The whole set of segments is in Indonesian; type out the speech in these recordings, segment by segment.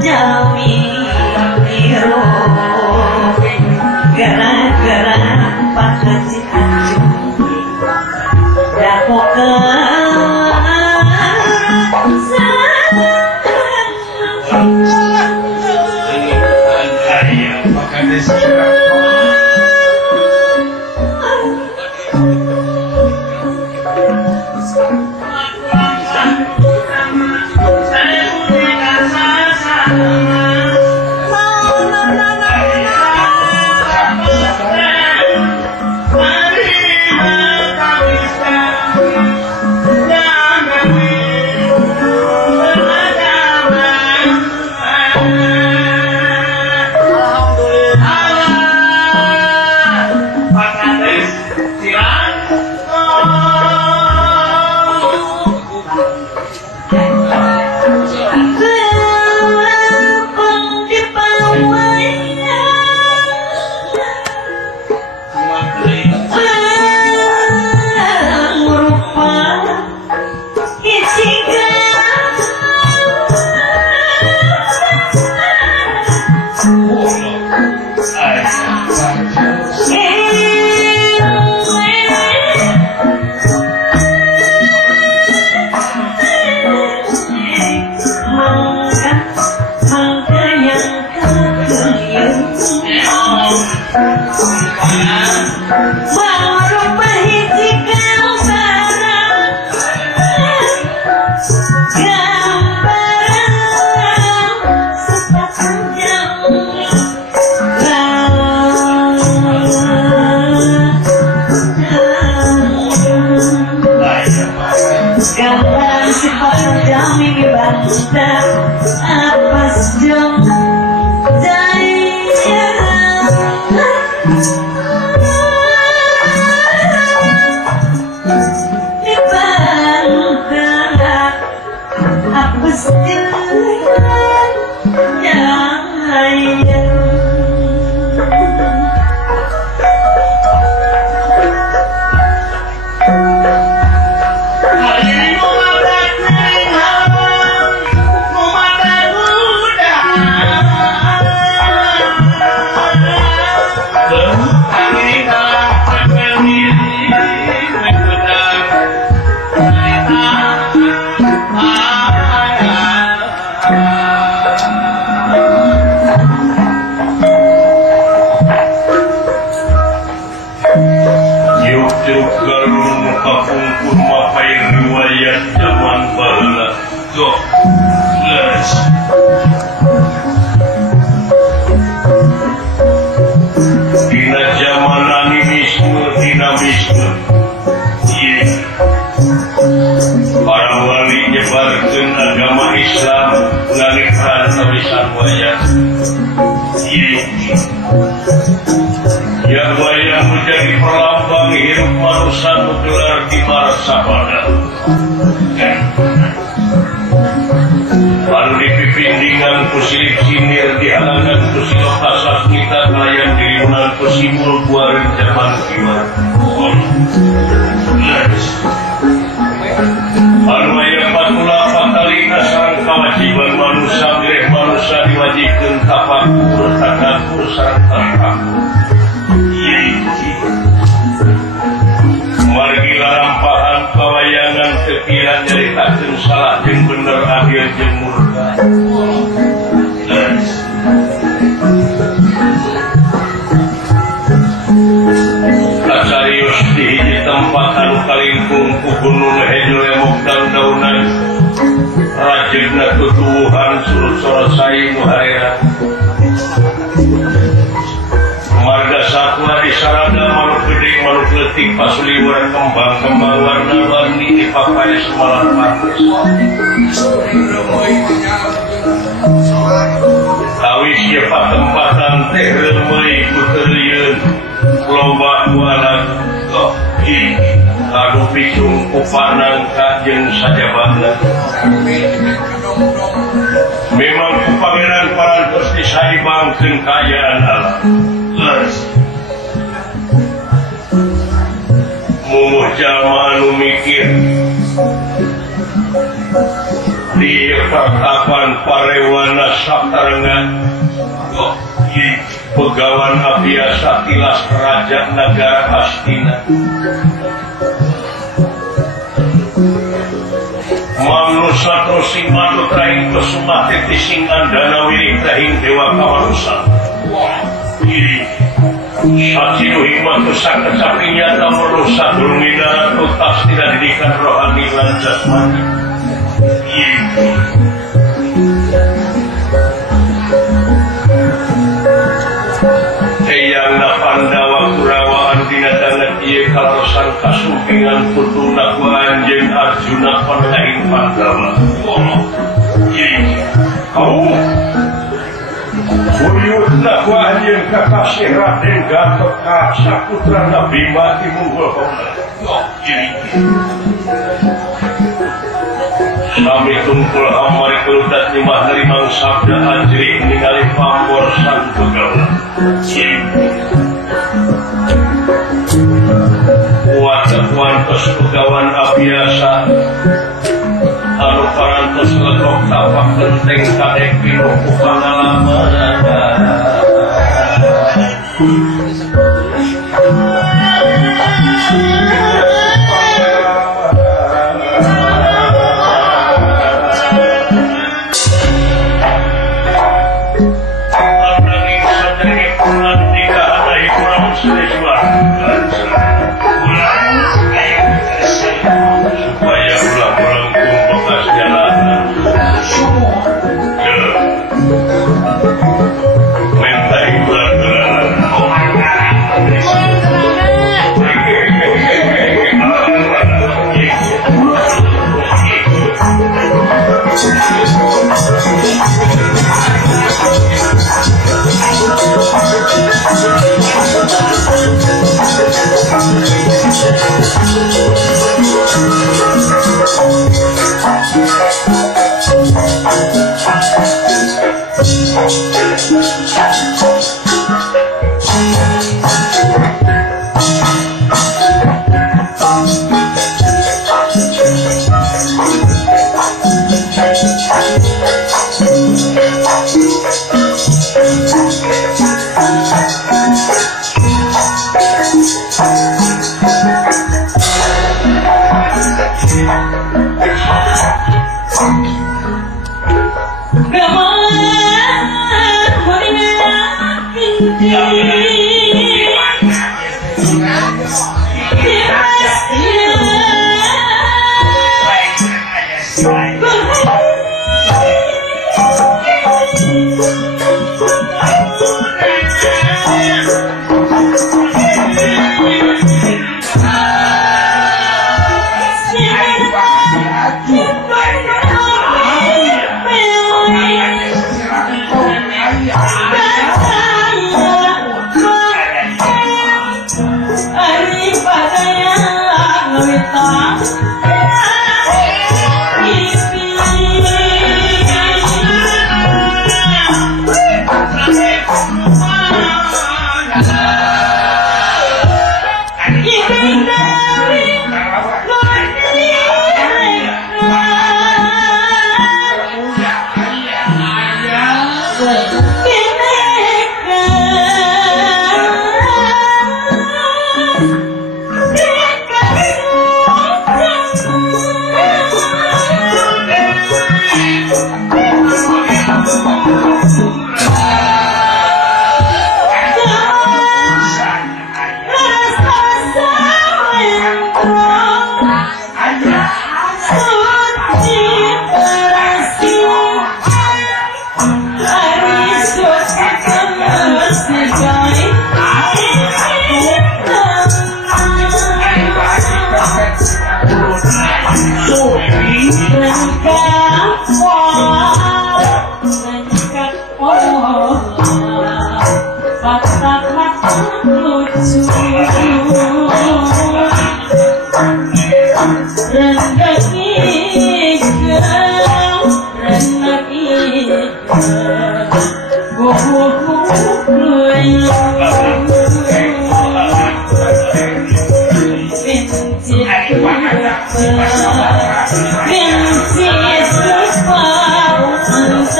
Jami biru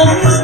Hãy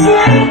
subscribe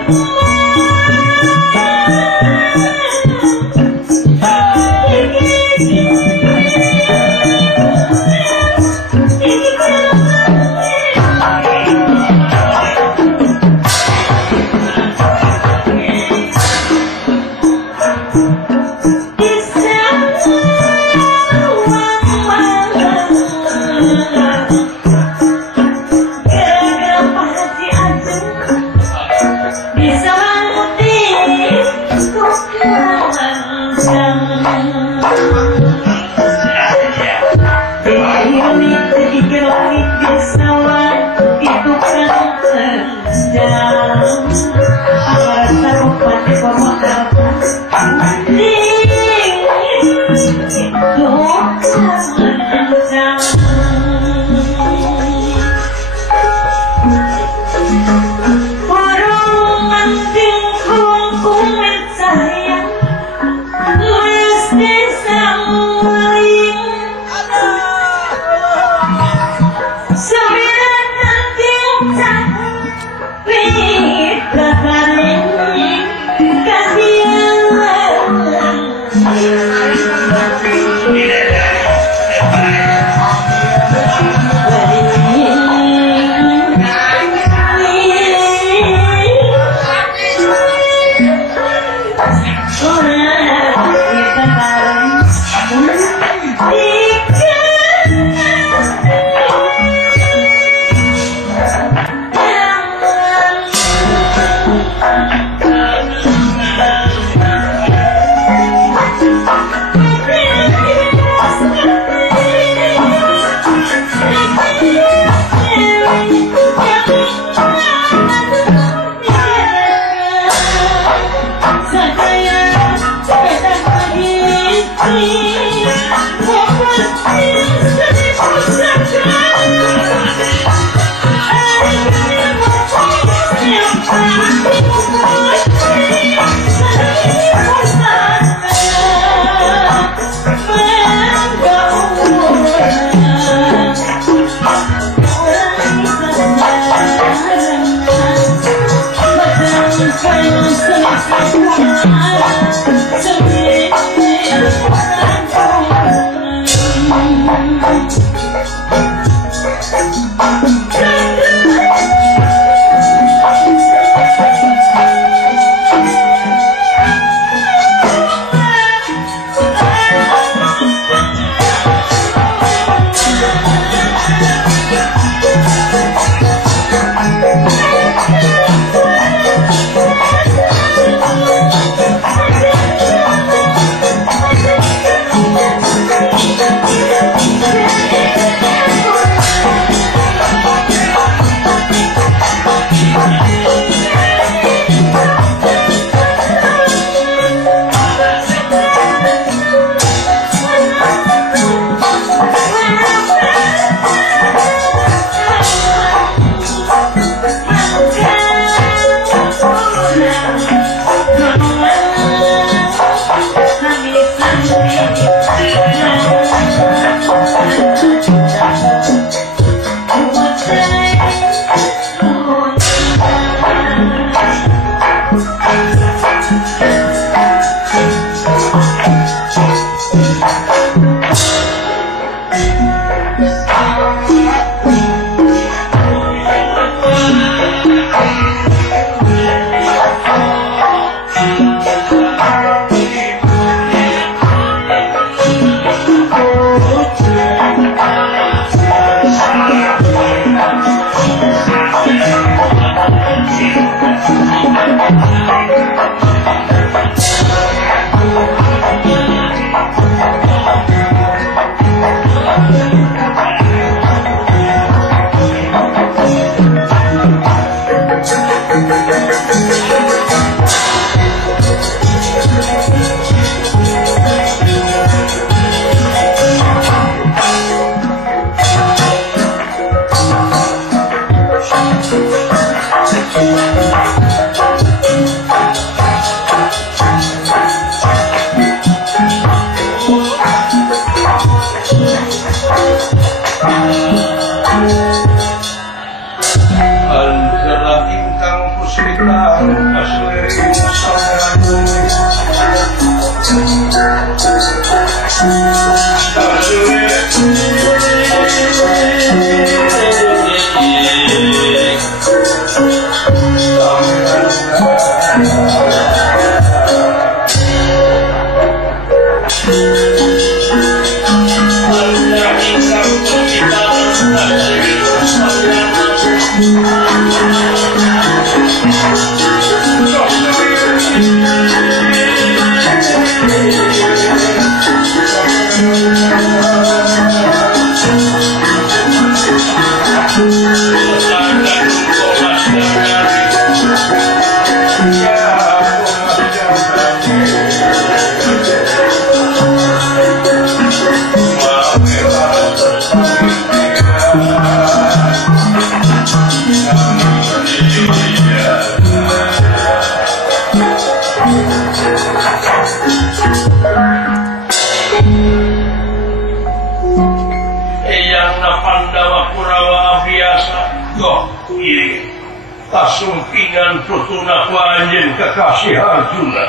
Kasumpingan tutuna panjen kekasih Arjuna.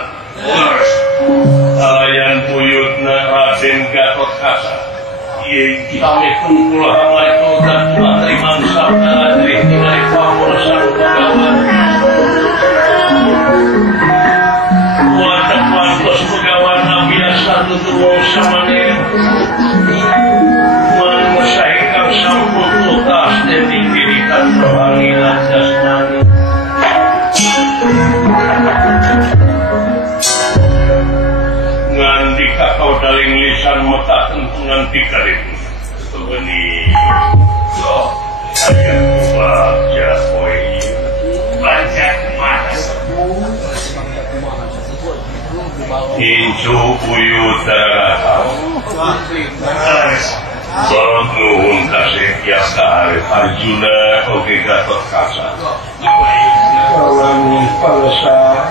Alayan buyutna Raden Gatotkaca. Kami tunggulah itu dan materi mangsa dari dari pamor sang pegawan. Wadah mantos pegawan biasa tutup sama dia. Mengusahakan sampul tutas dan diberikan rohanian jasmani. Ngandika kau daling lisan mata tentungan tikar itu. Begini, saya baca poin baca mas. Incu buyut darah. Sorot nuhun kasih biasa Arjuna oke Gatotkaca. Kawan palsa.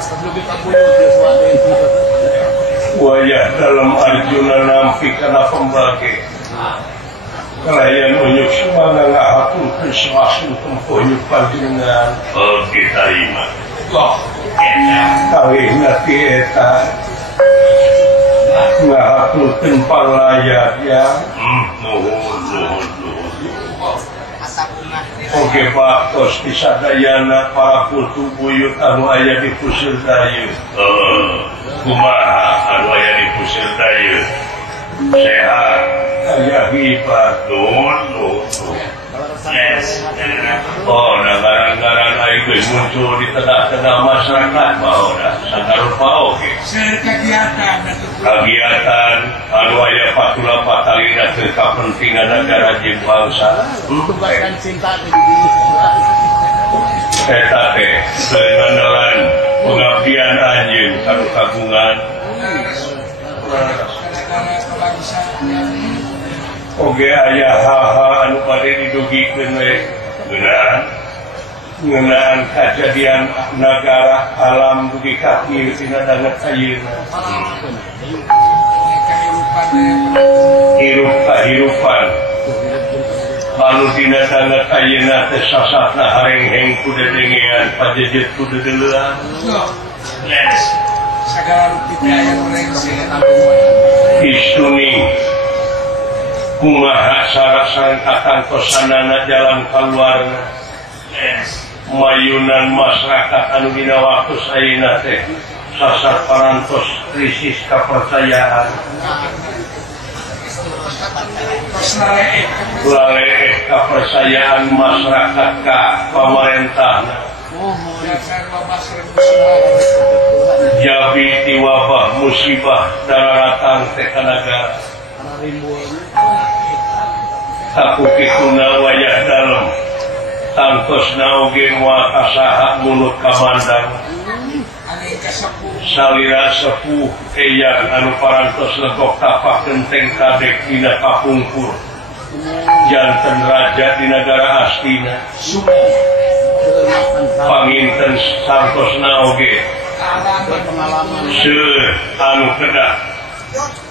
Wajah dalam Arjuna nampi karena pembagi. Kalian unyuk semana ngahaturkan semasun tempohnya panjenengan. Oke terima. Kali nanti eta ngahaturkan palayat ya. Nuhun. Oke Pak, tos disadayana para putu buyut anu aya di Pusir Dayu. Kumaha anu aya di Pusir Dayu. Sehat, aya hibat, nuhun. Yes. Oh, ngaran-ngaran aing muncul di tengah-tengah masyarakat bahwa sangarupa oge. Kegiatan anu aya patula patalina teu kapentingan negara jeung bangsa. Eta teh seuneunan pengabdian anjeun kanu kagungan. Oge aya hal-hal anu bade didugikeun we ngeunaan kejadian negara alam dugi ka ieu tina danget ayeuna. Hirup kahirupan lalu tina danget ayeuna teh sasatna hareng-heng ku dedengean pajejet ku dedeleuan. Sagala rupi aya ureng istuning kumaha sarasang katantosanana jalan keluarna. Mayunan masyarakat anu dina waktu sayeuna teh sasar parantos krisis kepercayaan. Laleeh kepercayaan masyarakat ka pamarentahna. Jabi ti wabah musibah dararatan teh ka nagara. Takukituna wayah dalem tangtosna oge moal kasaha mulut kamandang salira sepuh eyang anu parantos legok tapak genteng kadek dina kapungkur janten raja di negara Astina panginten santosna oge seueur anu kedah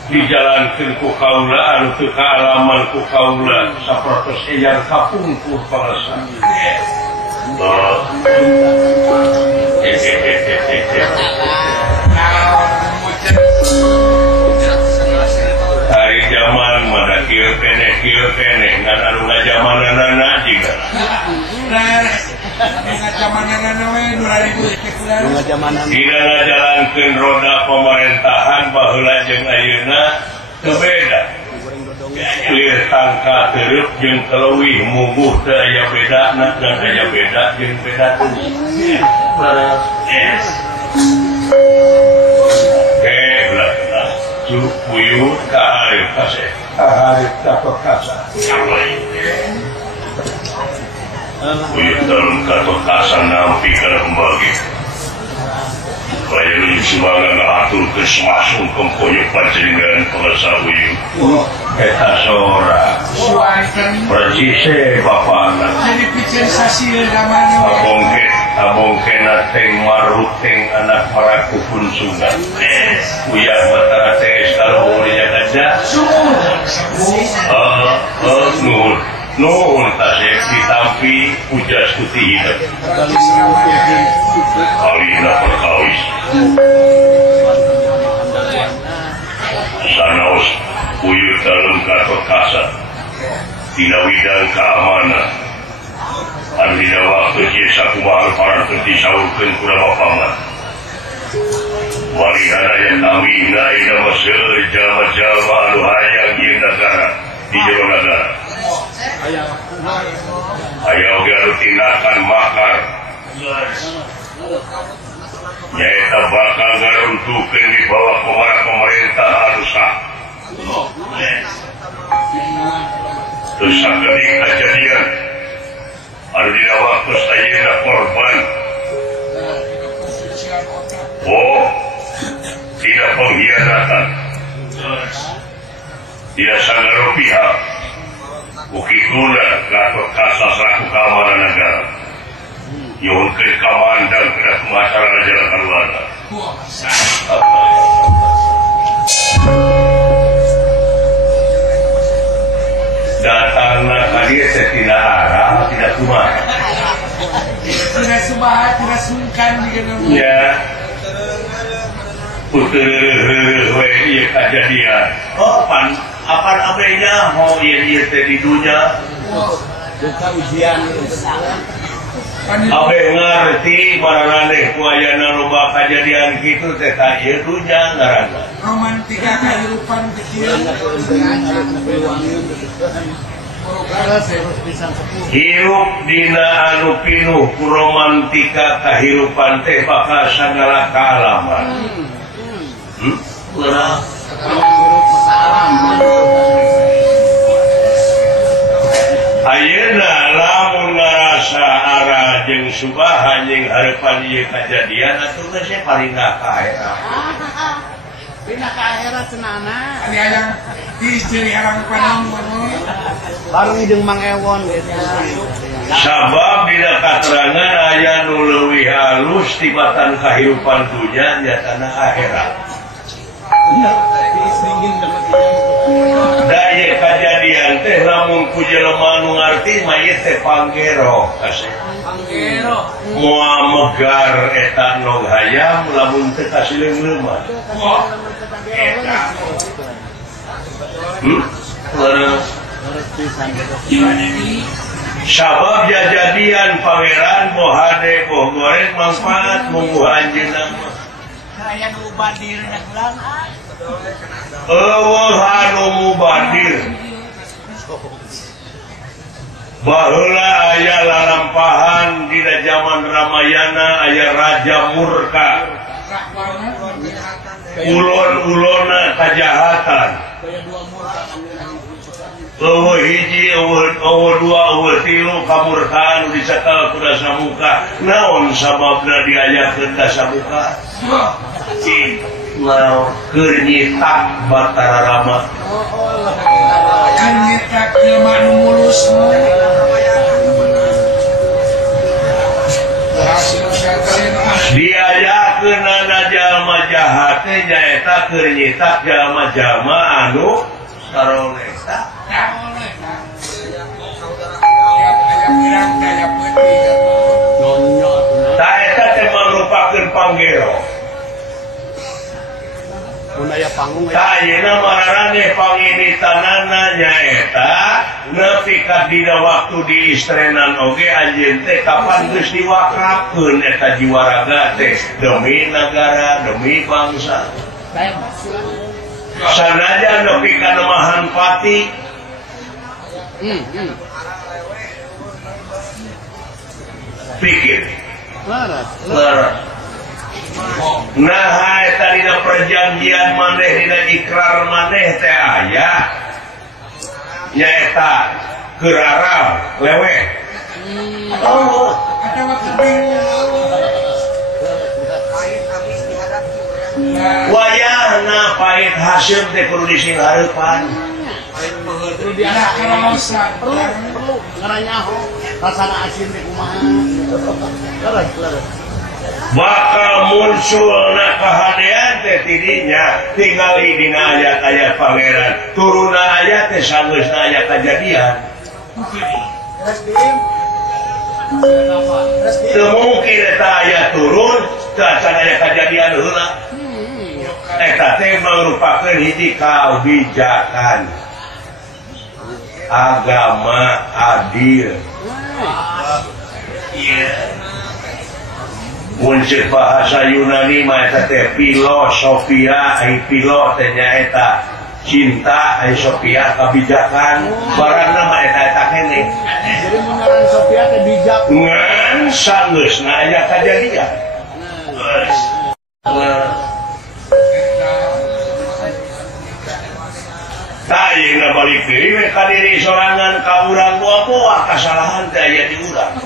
dijalankeun ku kaula anu teu kaalaman ku kaula sapertos eyang kapungkur palesa. Hari zaman mada kieu keneh ngan anu ngajamanana jiga. Dina ngajalankeun roda pemerintahan baheula jeung ayeuna teu beda. Lir tangka teureuk jeung keleuwih mubuh teu aya bedana dan aya beda jeung beda teu. Ulah curug puyuh ka hareup kaseh. Hareup Gatotkaca. Puyuh dalam Gatotkaca nampi kana kembali. Lain semangat ngatur kesemasun kempoyok panjenengan pelasa uyuh. Eta sora. Percise bapakna. Jadi pijen sasieu gamana. Abongkena teng maruteng anak paraku pun sungan. Uyah matara teh kalau urinya aja. Nuhun. nuhun tasik ditampi pujas tuti hidup kalina perkawis sanaos uyur dalam gatot kasa tina widang keamanan anu dina waktu jesa kumaha parang kerti sahurkeun ku paman walihana yang tamina ina maseur jalma-jalma anu hayang ieu negara di jero negara aya oge anu tindakan makar nyaeta bakal ngaruntukeun di bawah pemerintah anu sah terus sakedik kejadian anu dina waktu sayeuna korban tidak pengkhianatan tidak sanggaro pihak ukituna Gatot Kasa selaku keamanan negara nyuhunkeun kamandang kedah kumacarana jalan kaluarga datangna ka dieu teh tidak arah tidak kumaha tidak subahat tidak sungkan ya puter we ieu kejadian apa abenya ieu teh di dunya duka ujian abe ngarti maraneh ku ayana loba kejadian kitu teh ka ieu dunya ngaranna romantika kehidupan kecil hirup dina anu pinuh ku romantika kahirupan teh bakal sagala kaalaman ayeuna lamun ngarasa arah jeung subaha jeung hareupan ieu kejadian atuh geus paringah ka akhirat pindah ke akhirat cenana ani aya di istri harang panang baru jeung Mang Ewon gitu sabab dina katerangan aya nu leuwih halus tibatan kahirupan dunya nyatana akhirat da ieu kajadian teh lamun ku jelema nu ngarti mah ieu teh panggero kasih panggero moal megar eta nog hayam lamun teu kasileung-leuman sabab jajadian pangeran boh hade boh goreng manfaat mungguh anjeunna aya nu badir naglang anu mubadir baheula aya lalampahan dina zaman Ramayana aya Raja Murka ulon-ulona kajahatan eueuh hiji eueuh dua eueuh tilu kamurkaan disetel ku Dasamuka naon sababna diayakeun Dasamuka keur nyitak Batara Rama keur nyitak jelema nu mulus diayakeun na jalma jahat teh nyaeta keur nyitak jalma-jalma anu saroleh ta eta teh mangrupakeun panggero budaya panggung ta ayeuna mararane panginitanana nyaeta nepi ka dina waktu diistrenan oge anjeun teh kapan geus diwakrapkeun eta jiwa raga teh demi negara demi bangsa sanajan nepi ka nemahan pati pikir laras nah eta dina perjanjian maneh dina ikrar maneh teh aya nyaeta keur aral lewe wayahna pahit hasil teh kudu disinghareupan perlu ngaranyaho rasana asin teh kumaha laras bakal munculna kahadean teh tidinya tingali dina ayat-ayat pangeran turuna ayat teh sanggeusna aya kajadian mungkin eta aya turun can aya kejadian heula eta teh merupakeun hiji kabijakan agama adil. Mun ceuk bahasa Yunani mah eta teh filosofia, ai filo teh nyaeta cinta, ai sofia kebijakan. Barangna mah eta keneh. Jadi mengaran Sofia teh bijak. Ngan sageusna aya kejadian. Geus. Tayina balik deui we ka diri sorangan ka urang boa-boa kasalahan teh aya di urang.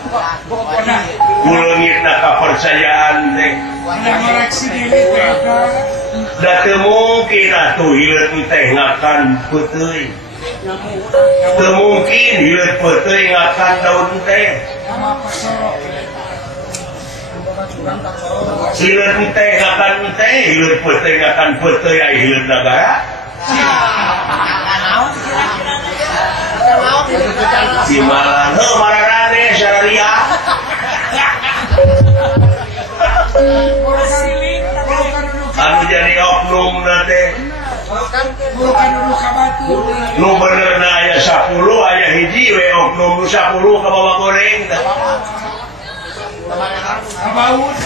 Kuleungitna kapercayaan teh. Ngoreksi diri teh. Da teu mungkin atuh hileut teh ngakan peuteui. Teu mungkin hileut peuteui ngakan daun teh. Hileut teh ngakan teh, hileut peuteui ngakan peuteui ai hileut nagara. Si malah mararane syariah. Anu jadi oknum teh. Nu benerna aya 10 aya hiji we oknum nu 10 ka bawa goreng.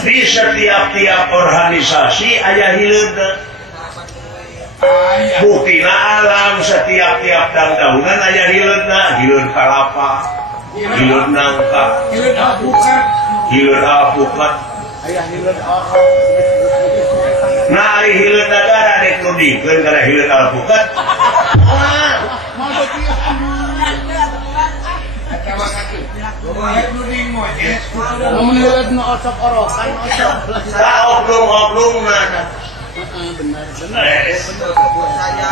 Di setiap organisasi aya hileud. Buktina alam setiap daun-daunan aya hileudna, hileud kalapa, hileud nangka, hileud alpukat, Aya hileud nah hileud nagara dek nudingkeun kana hileud alpukat. mau begitu. Namun hileud nu osok orokan osok. Tah oknum-oknumna.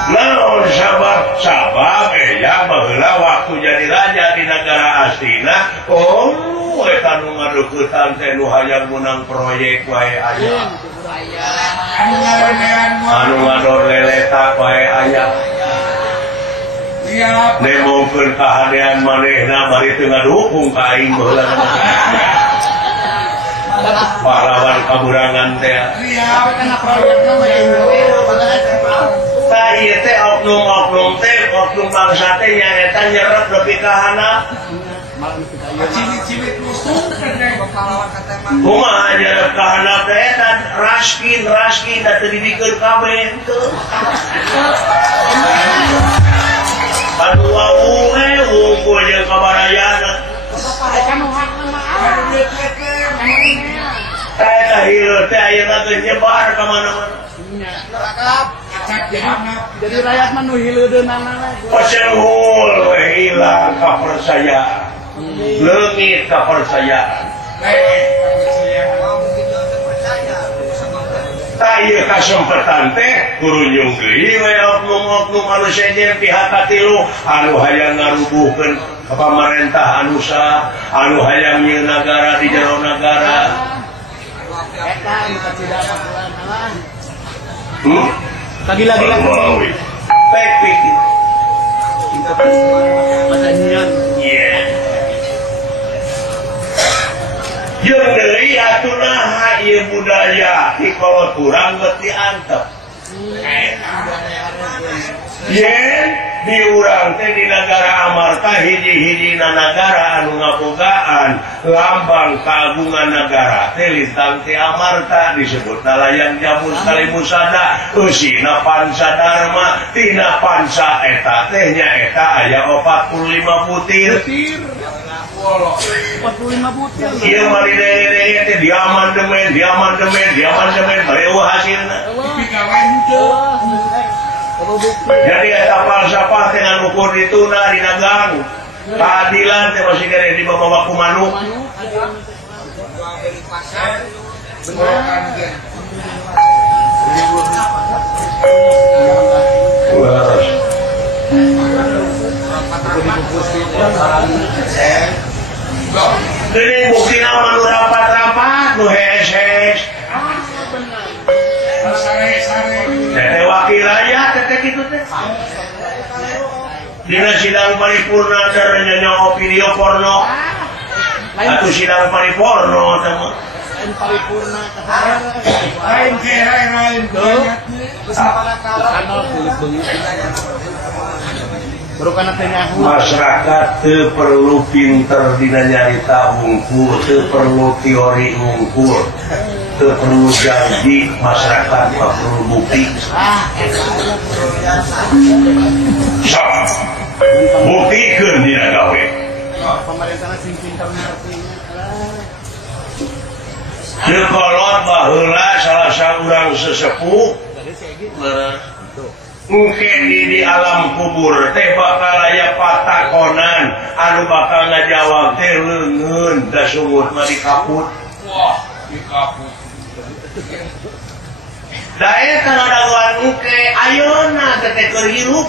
Naon sabab ya baheula waktu jadi raja di negara aslina eta nu ngadeuketan teh nu hayang menang proyek wae aya anu ngador leletak wae aya nemokeun kahadean manehna bari teu ngadukung ka aing baheula pahlawan kaburangan teh. Tah ieu teh oknum bangsa teh nyaeta nyerep nepi ka handap. Kumaha nyerep ka handap teh eta raskin da teu dibikeun kabeh teu. Kadua unggul jeung kabarayana. Eta hileud teh ayeuna geus nyebar ka mana-mana. Jadi rakyat mah nu hileudeunana. Pasenghul we hilang kapercayaan. Leungit kapercayaan. Tah ieu kasempatan teh kudu nyunggeuli we oknum-oknum anu sejen pihak katilu anu hayang ngarubuhkeun pamarentah anu sah, anu hayang nyieun nagara di jero nagara. Eta nu tidak masalah. Lagi-lagi baik pikir. pertanyaan. Iya. Jeung deui atuh naha ieu budaya kalau kurang beti antep. Yen di urang teh di negara Amarta hiji-hijina nagara anu ngabogaan lambang keagungan negara teh lintang ti Amarta disebutna layang jamus kalimusada eusina panca dharma tina panca eta teh nyaeta aya 45 butir. 45 butir. Ieu mah didenge teh diamandemen bari eueuh hasilna. Jadi eta falsafah dengan ukur dituna dinagang keadilan teh masih kere di bawah manuk. Ini bukti nama nu rapat-rapat nu hees-hees. Tete wakil rakyat tete gitu teh. dina sidang paripurna caranya video porno atau sidang paripurna sama paripurna lain baru karena tanya masyarakat teu perlu pinter dina nyarita hungkul, teu perlu teori hungkul, teu perlu janji, masyarakat tak perlu bukti. So, buktikan dina gawe. Pemerintah sing pinter ngartinya. Teu kolot baheula salah saurang sesepuh mungkin di alam kubur teh bakal aya patakonan anu bakal ngajawab teh leungeun da sumut mah dikaput. wah dikaput Da eta ngadaguan engke ayeuna teh keur hirup.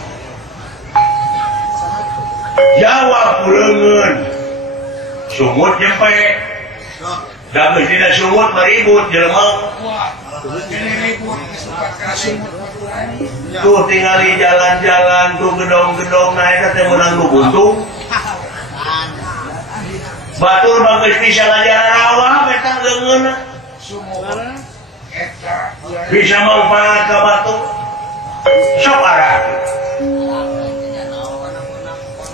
Jawab leungeun. Sumut jempe. Da geus dina sumut maribut jelema. wah ini ribut kesukaan kasih Tuh tinggali jalan-jalan tuh gedong-gedong naik teh menang nu buntung. Batur bagus bisa ngajaran rawa eta leungeunna. sumur eta Bisa manfaat ka batur. Sok arah.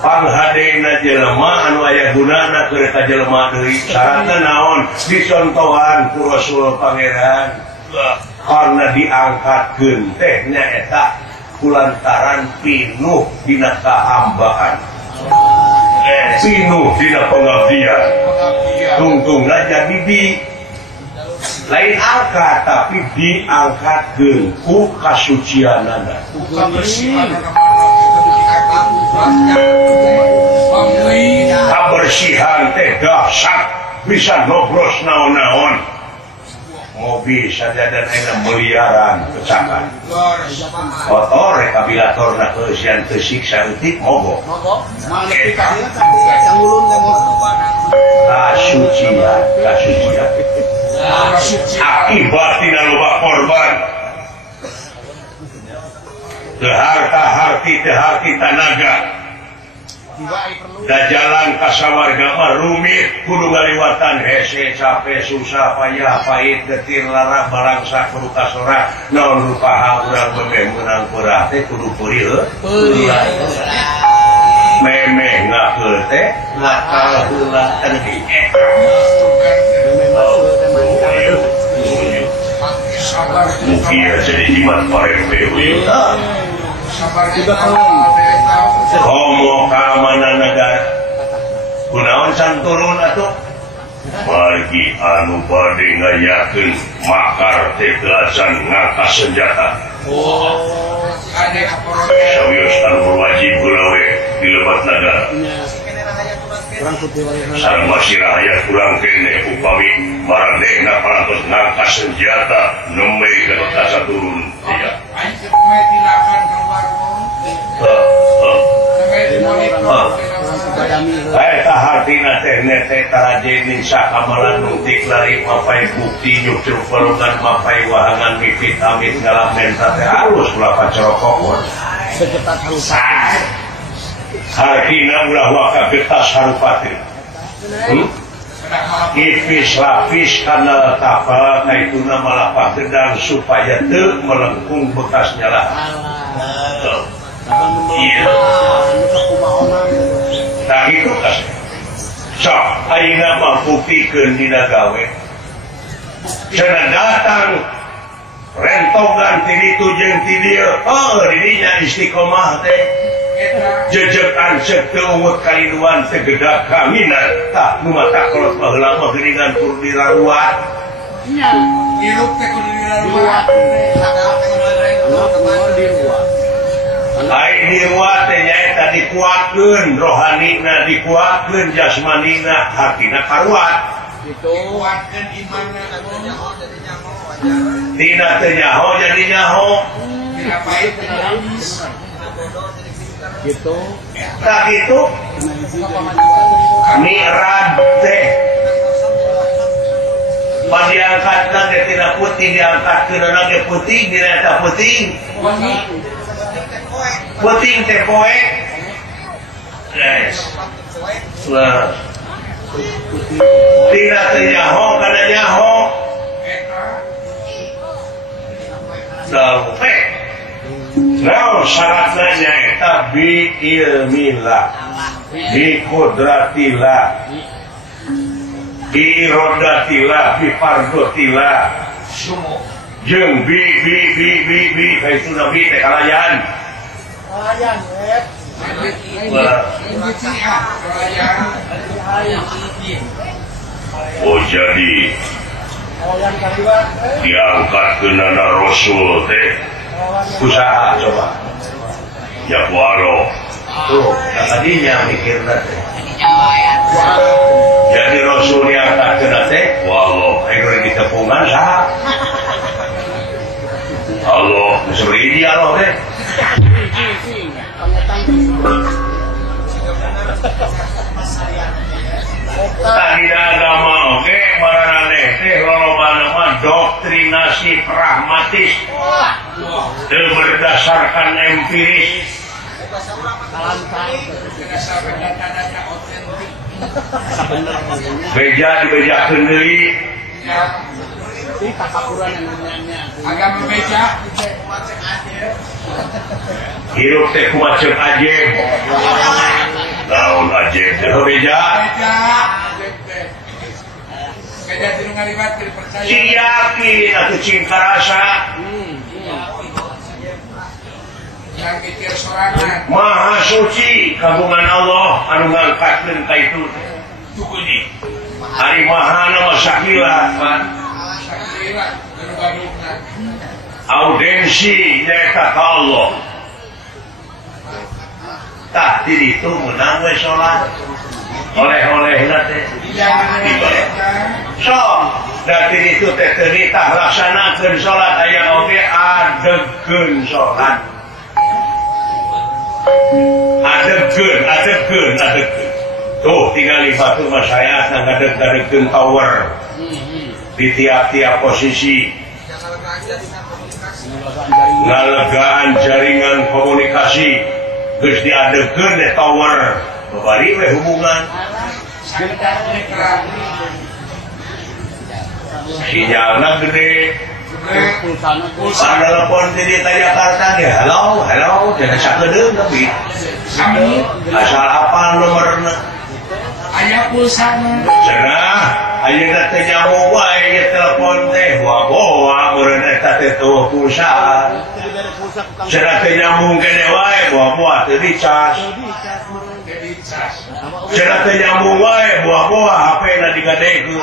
Panghadena jelema anu aya gunana keur ka jelema deui. Syaratna naon? Dicontohan ku Rasul Pangeran. Karena diangkatkeun teh nyaeta kulantaran pinuh dina kahambaan. Pinuh dina pengabdian. Tungtungna jadi di lain angkat tapi diangkatkeun ku kasucianana. bukan bersihan Kabersihan teh dahsyat bisa nobros naon-naon. Mobil saja dan enak miliaran kecakan. Kotor rekabilatorna keusian tersiksa utik mogok. Mau lebih kaya tapi yang ulun gak mau. Kasucian. Akibat tina loba korban. Harti tanaga. Da jalan kasawarga mah rumit kudu ngaliwatan hese capek susah payah pahit getir lara balangsa kudu kasora naon rupaha urang bebeh meunang peurah teh kudu peurih memeh ngakeul teh ngakal heula teuing mungkin jadi jimat parempe uyuh Juga kalau homo keamanan negara kunaon can turun atuh bagi anu bade ngayakeun makar teh telasan ngangkas senjata sawios anu berwajib gawe di lebat negara kurang putih sareng masih rakyat kurang kene upami maradehna parantos ngangkas senjata nembe kana tasa turun ya Eta hartina teh nete tarajenin sakamalan nungtik lari mapai bukti nyukcur pelukan mapai wahangan mipit amit ngalamen teh halus ulah pacorokokon seketat halus. hartina ulah waka getas harupatin ipis lapis karena tapal kaituna malapak gedang supaya teu melengkung bekas nyala. Iya. Tak itu kasih. Sok, ayeuna mah buktikeun dina gawe. Cenah datang rentongan ti ditu jeung ti dieu. Oh, dirinya istiqomah teh. Jejekan seteunggut kaliduan segeda kaminan. Tak nu mata kolot baheula mah geuningan kudu diraruat. Nya, hirup teh kudu diraruat. Ai diruat teh nyaeta dikuatkeun rohanina, dikuatkeun jasmanina, hartina karuat. itu Kuatkeun imanna Tina teu nyaho jadi nyaho. tidak baik teh habis. gitu. Tak gitu mirad teh pas diangkat lagi tina putih diangkat ke lagi putih direta putih Wangi puting teh poek Nah, tidak nyaho karena nyaho. Sampai. Nah, syaratnya nyaeta bi ilmillah, bi qudratillah, bi irodatillah, bi fardotillah. Jeung bi itu nabi teh kalayan. Kalayan, wet. Oh jadi diangkat ke nana Rasul teh usaha coba ya walo tuh tadinya mikirna teh jadi Rasul diangkat ke nana teh walo ayo ditepungan sah Allah seperti ini Allah teh tadi agama oke baranane teh lolobana mah doktrinasi pragmatis berdasarkan empiris beja-bejakeun deui agama beja hirup teh kumaha ceuk ajem naon ajem teh beja beja tinu ngaliwat teu percaya yakin atuh cinta rasa yang mikir sorangan maha suci kagungan Allah anu ngangkatkeun ka itu tukuji ari mahana mah sakilat sakila anu badungna audensi nyaeta ka Allah tak di itu menang we sholat oleh-olehna teh dibayar so dari itu teh teu tah laksanakeun sholat aya oge adegeun sholat adegeun tuh tinggali batu masyarakat ngadeg-gadegeun tower di tiap-tiap posisi ngalegaan jaringan komunikasi geus diadegeun di tower babari we hubungan sinyalna gede pada telepon di Jakarta dia halo jangan sakedeung tapi asal apa nomorna aya pulsana cenah ayeuna teh nyambung wae ge telepon teh boa meureun eta teh teu pulsa cenah teh nyambung kene wae boa teu dicas cenah teh nyambung wae boa HP-na digadekeun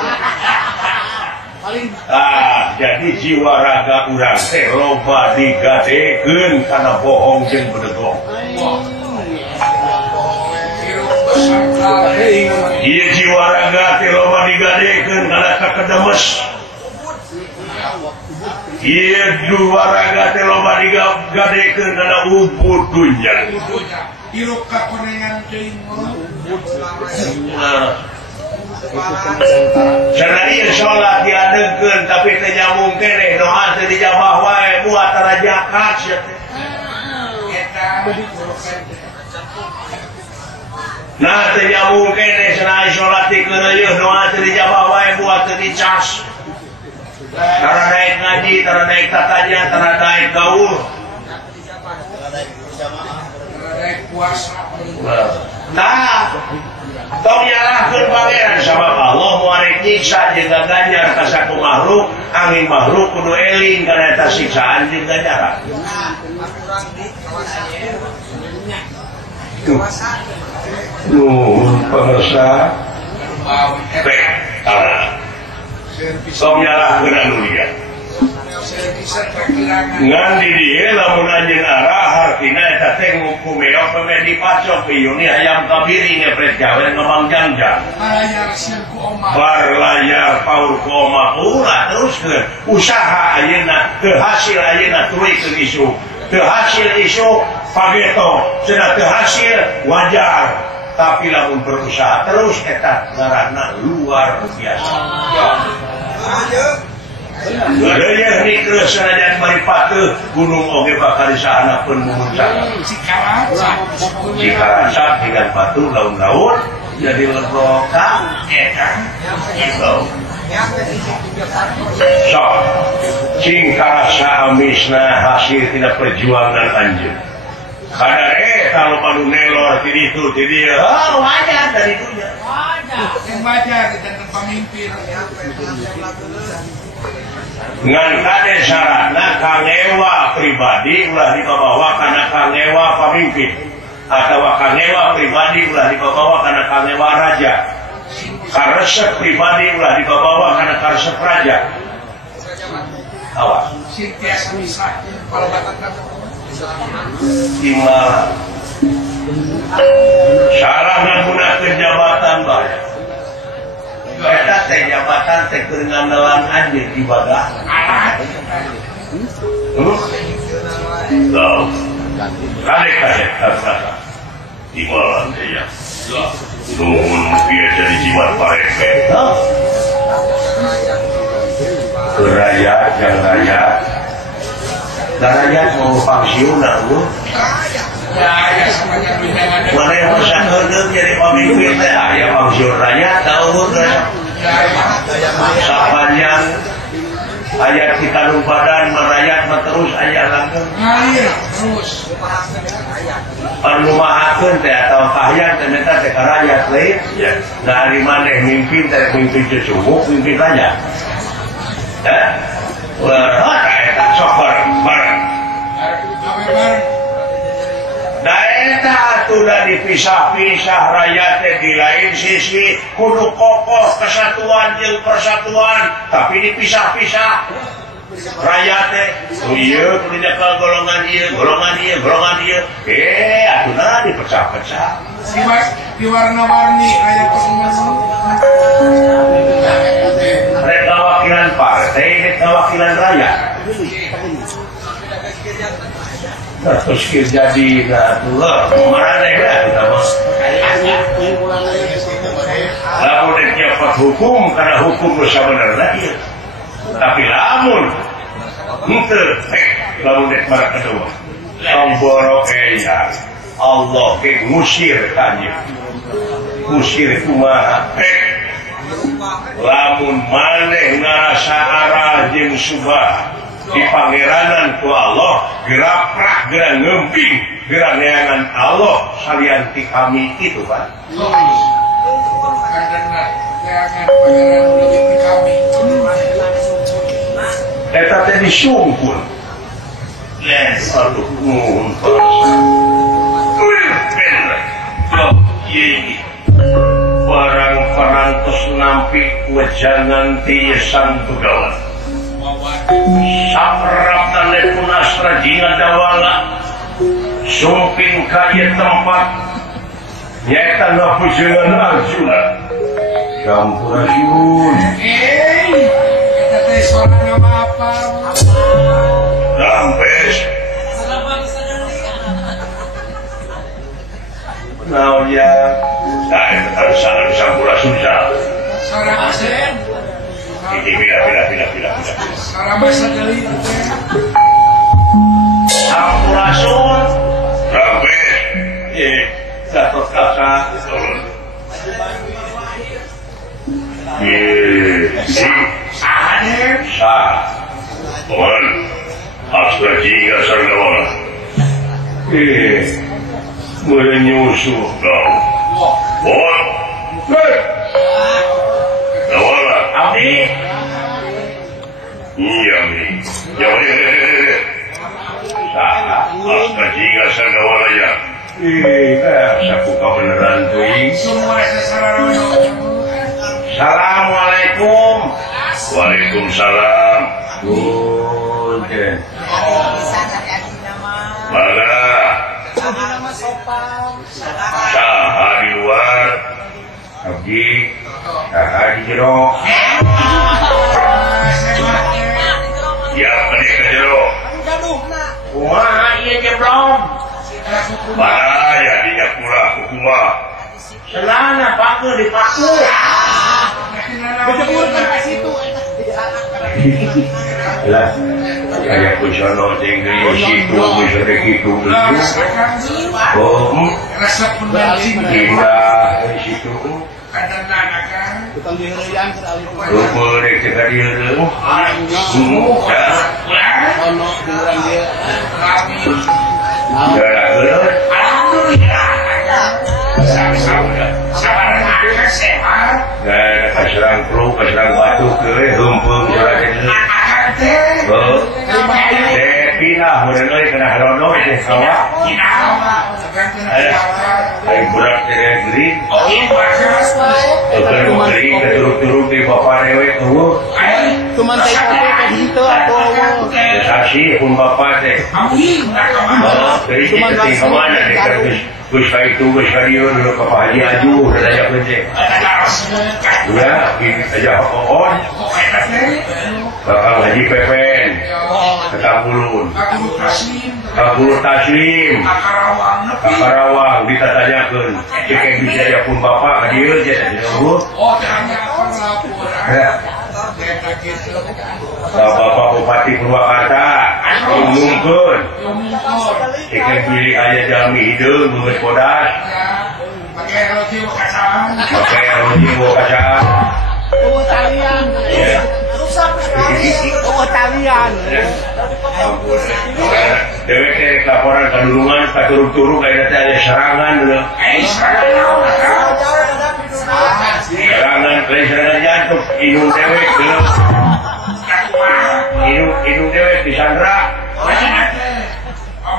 jadi jiwa raga urang teh loba digadekeun kana bohong jeung bedegong ieu jiwa raga teh loba digadekeun kana kakedemes ieu jiwa raga teh loba digadekeun kana ubud dunya hirup kakonengan teuing cenah ieu salat diadegeun tapi teu nyambung keneh doa teu dijabah wae buat tara zakat sia teh nah teu nyambung keneh cenah salat dikeun ieu doa teu dijabah wae buat teu dicas tara naik ngaji tara naik tatanya tara naik gaul naik puasa nah tong nyalahkeun pangeran sabab Allah moarek nyiksa jeung ganjar ka saku makhluk angin makhluk kudu eling kana eta siksaan jeung ganjaran pemirsa baik tong nyalahkeun anu liat ngan di dieu lamun anjeun arah hartina eta teh ngukumeok peme dipacok piuni hayam kabiri ngepret gawe ngomang-jangjang bar layar paur ku omah ulah teruskeun usaha ayeuna teu hasil ayeuna tulikeun isu teu hasil isu pageto cenah teu hasil wajar tapi lamun berusaha terus eta ngaranna luar biasa Geuleuh mikir sanajan bari pateuh gunung oge bakal disahanakeun mumuncakan. Cikarasa dengan batu laun-laun jadi legokan eta gitu. Sok Cikarasa amisna hasil tina perjuangan anjeun. Kadar kalau palu nelor di itu jadi wajar dari itu ya yang wajar dan pemimpin ngan kade syaratna kangewa pribadi ulah dibawa karena kangewa pemimpin atau kangewa pribadi ulah dibawa karena kangewa raja karesep pribadi ulah dibawa karena karesep raja awas sintiasa bisa kalau katakan Imam salah menggunakan jabatan banyak kita teh jabatan teh kerenganelan anjir ibadah tahu kali-kali kata ibadah ya nuhun biasa di jimat pareke rakyat yang rakyat dan rakyat mau pensiun aku mana yang bisa ngedek jadi pemimpin teh ya pensiun rakyat tahu kan sapanjang ayat kita lupadan merayat terus ayat langgeng terus perlumahakeun teh atau kahyan teh eta teh rakyat lain dari mana mimpin teh mimpin cecunguk mimpin rakyat eta sok bareng daerah sudah dipisah-pisah rakyatnya di lain sisi kudu kokoh kesatuan jeung persatuan tapi dipisah-pisah rakyatnya iya kudunya ke golongan iya atuna dipecah-pecah di warna-warni kayak mereka wakilan partai mereka wakilan rakyat terus jadi marane kita bos lamun dapat hukum karena hukum sabenerna ieu tapi lamun henteu lamun dapat kedua somboro ya Allah ke ngusir kanjeu ngusir kumaha lamun maneh ngarasa arah jeung subah di pangeranan ku Allah gerak ngemping gerak neangan Allah salian ti kami itu kan eta teh disungkul yes aduh nuhun barang parantos nampi wejangan tiyesan tugawan saprap tane punastra jina dawala sumping kaya tempat nyata ngapujengan Arjuna Sampurasun kita teh suara nama apa Rampes nah ya harus Sampurasun suara asen ini bila suara bahasa dari Sampurasun Rampes Gatot Kaca si Mohon Astra Jiga Sargawana menyusuh kau Mohon Dawala Abdi iya mi Astra Jiga Sargawana ya saku kebenaran tuing semua sesaran Assalamualaikum Waalaikumsalam Punten mana saha di luar abdi saha di jero ya pendek ke jero wah iya jeblom mana ya di Nyapura hukumah selana paku dipaku kecebur kan ke situ lah kayak kusono tinggi situ bisa gitu oh resep bensin indah situ kadang-kadang kan Tukang diheureuyang sekali. rumpul dek cekak dieureung Ono di urang dia. alhamdulillah sehat kaserang flu, kaserang batuk, rumpul pindah, mulai kena rono itu sama. Ayo berat dari gering, gering keturuk-turuk di bapak dewe tuh. Cuman teh kopi ke henteu atuh. Saksi pun bapak teh. Dari kita kemana deh? Gus itu gus kalian dulu ke Pak Haji Aju dan aja pencet. Ya, ini aja on. Bakal Haji Pepen, Ketambulun, Kabul Taslim, Karawang ditatanyakan. Cek yang bisa ya pun bapak hadir jadi dulu. Bapak Bupati Purwakarta umumkan ikan pilih aja jami hidung menges podas pakai roti kacang Talian. Talian. Dewek laporan kadurungan turun-turun kayak ada serangan dulu serangan jantung inung dewek dulu inung dewek di Sandra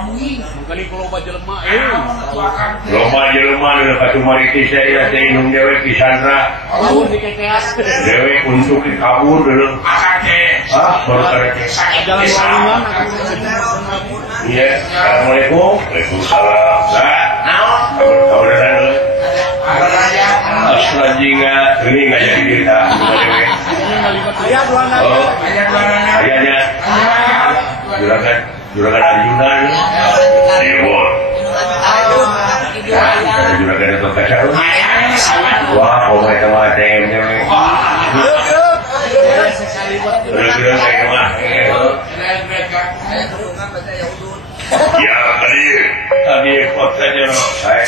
Mungkin kalau jelema lomba jelema dulu katu maritis saya inung dewek di Sandra tahun dikekeas dewek untuk kabur dulu baru kerja jalan walungan iya assalamualaikum waalaikumsalam kabar dulu Asrajinga ini nggak jadi cerita ayat luananya ayahnya juragan Arjuna Dewa juragan itu kacau wah omai sama ATM-nya kira-kira kayak mah ya tadi fotonya saya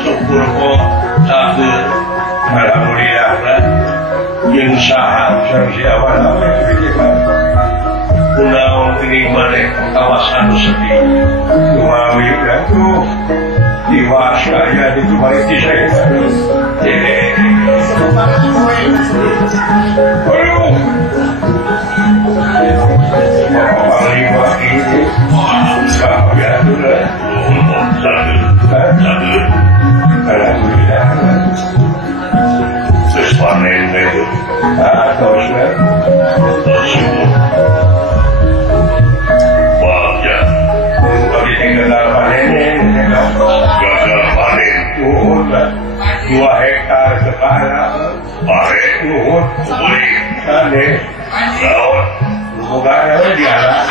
syukur kok takdir alhamdulillah yang sahab siapa pulau ini balik kawasan sepi Tumawi itu diwasanya itu balik di saya alhamdulillah sesuatu itu atau wajah bagi tinggal panen gagal panen 2 hektar kepala panen beli kane laut bukan di alam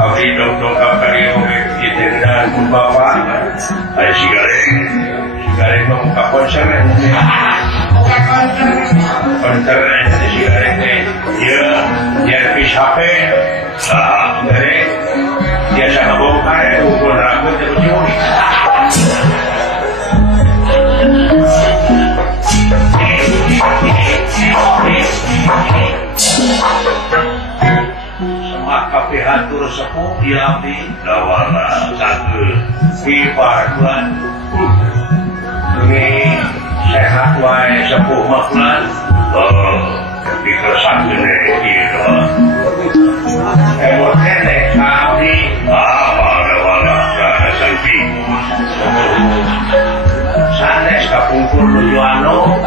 Abdi dong-dongkap kali kita dengan bapak ada sigaret membuka konser aja sigaret dia habis HP sigaret dia sangat bongkar ukur rambut terjun atur sepuh di abdi dawala cakeut piparkulan ini sehat wae sepuh makulan dikesakeun ieu emot kene abdi apa dawala kahasan pikus sanes kapungkur nuju anu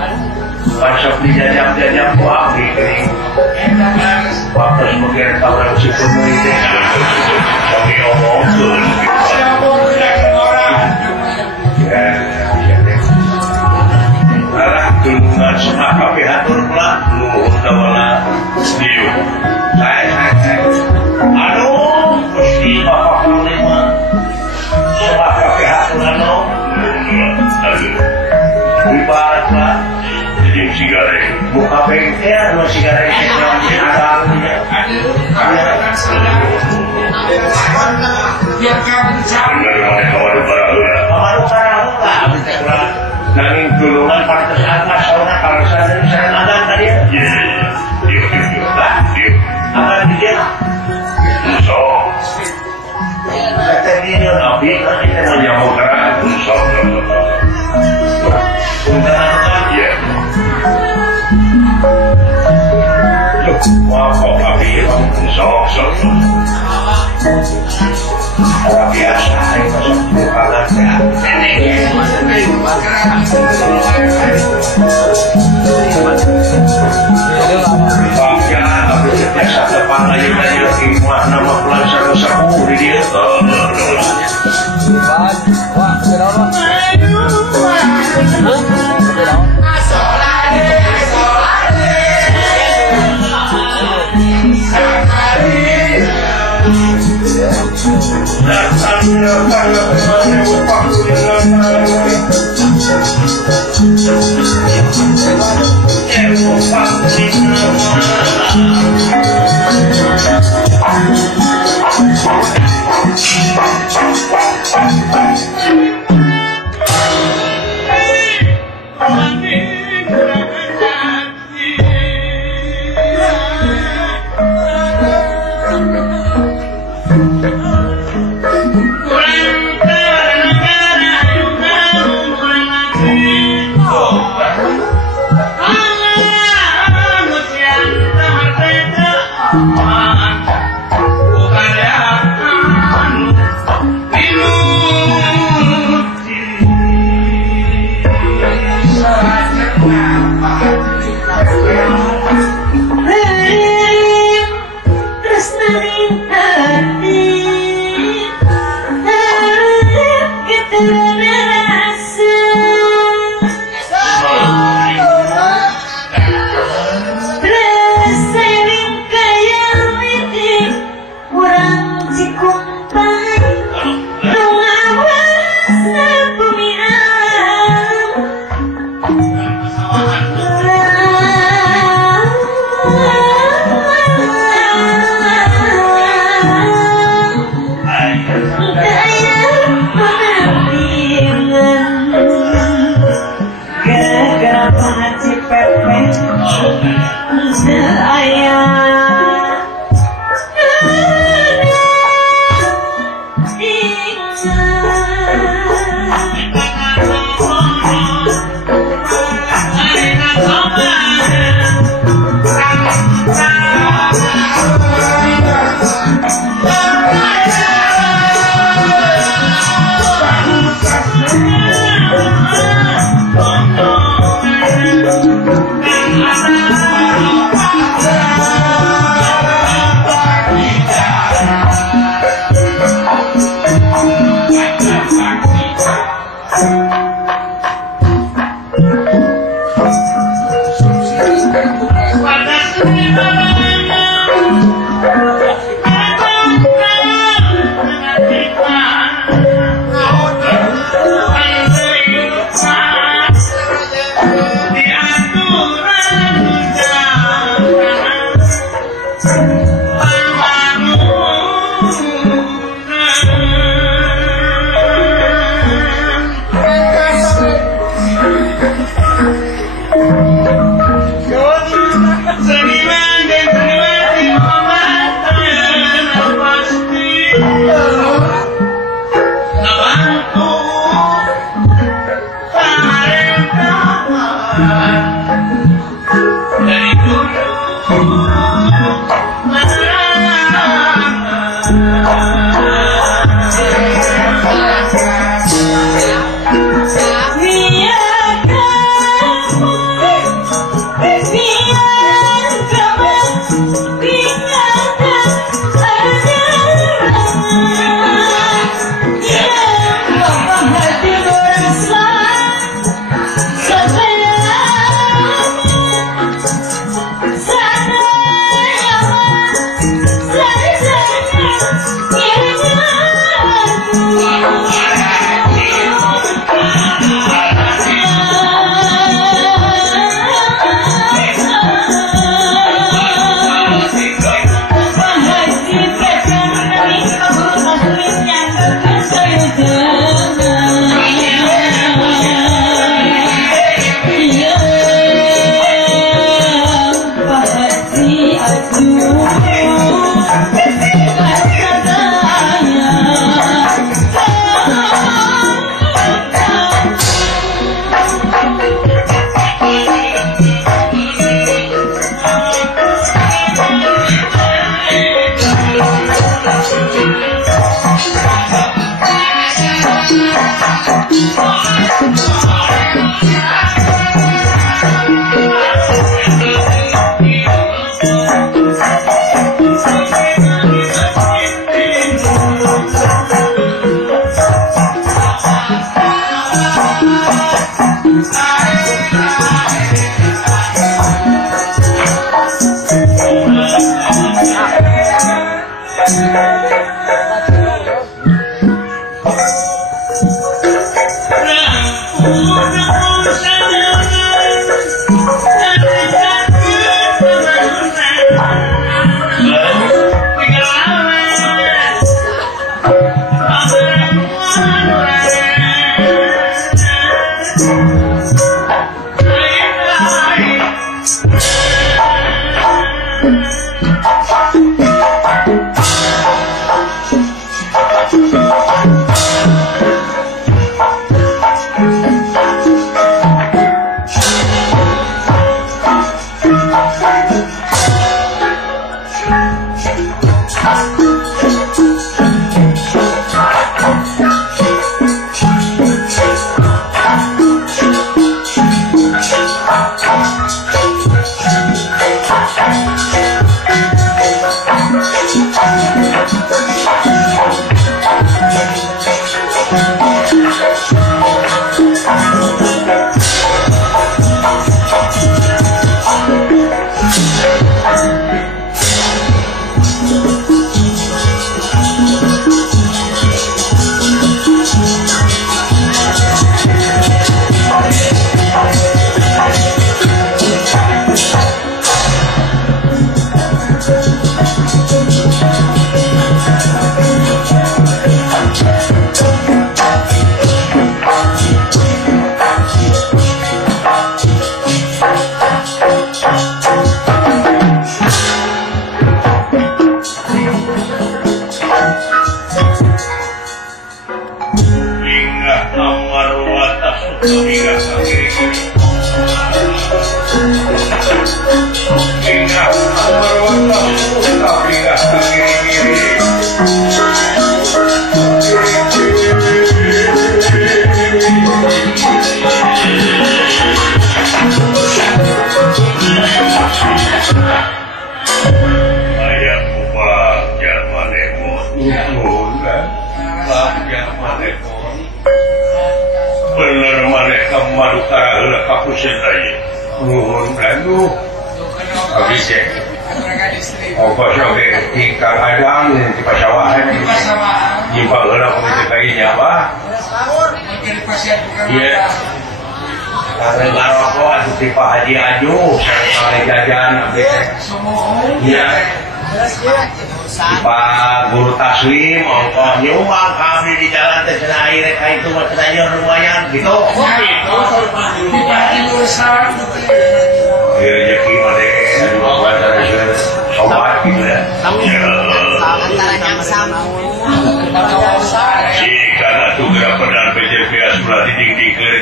pasok dijajab-jajab ku abdi geuning waktu sebagian tahun si penuh ini kami omongkan arah tulungan semua kafe hatur pelak luhur dawala diu saya aduh mesti bapak panglima semua kafe hatur anu ibarat pelak jadi sigare muka bengkel no sigare ada biar kamu nanging dulungan pada saat sauna kalau saya adan tadi ya akan dia so tadi dia nabi kan kita menjamukan so ya wah kok nabi so orang biasa yang masuk bukanlah sehat bangga tapi setiap saat depan lagi hikmah nama pulang seru-seru di dia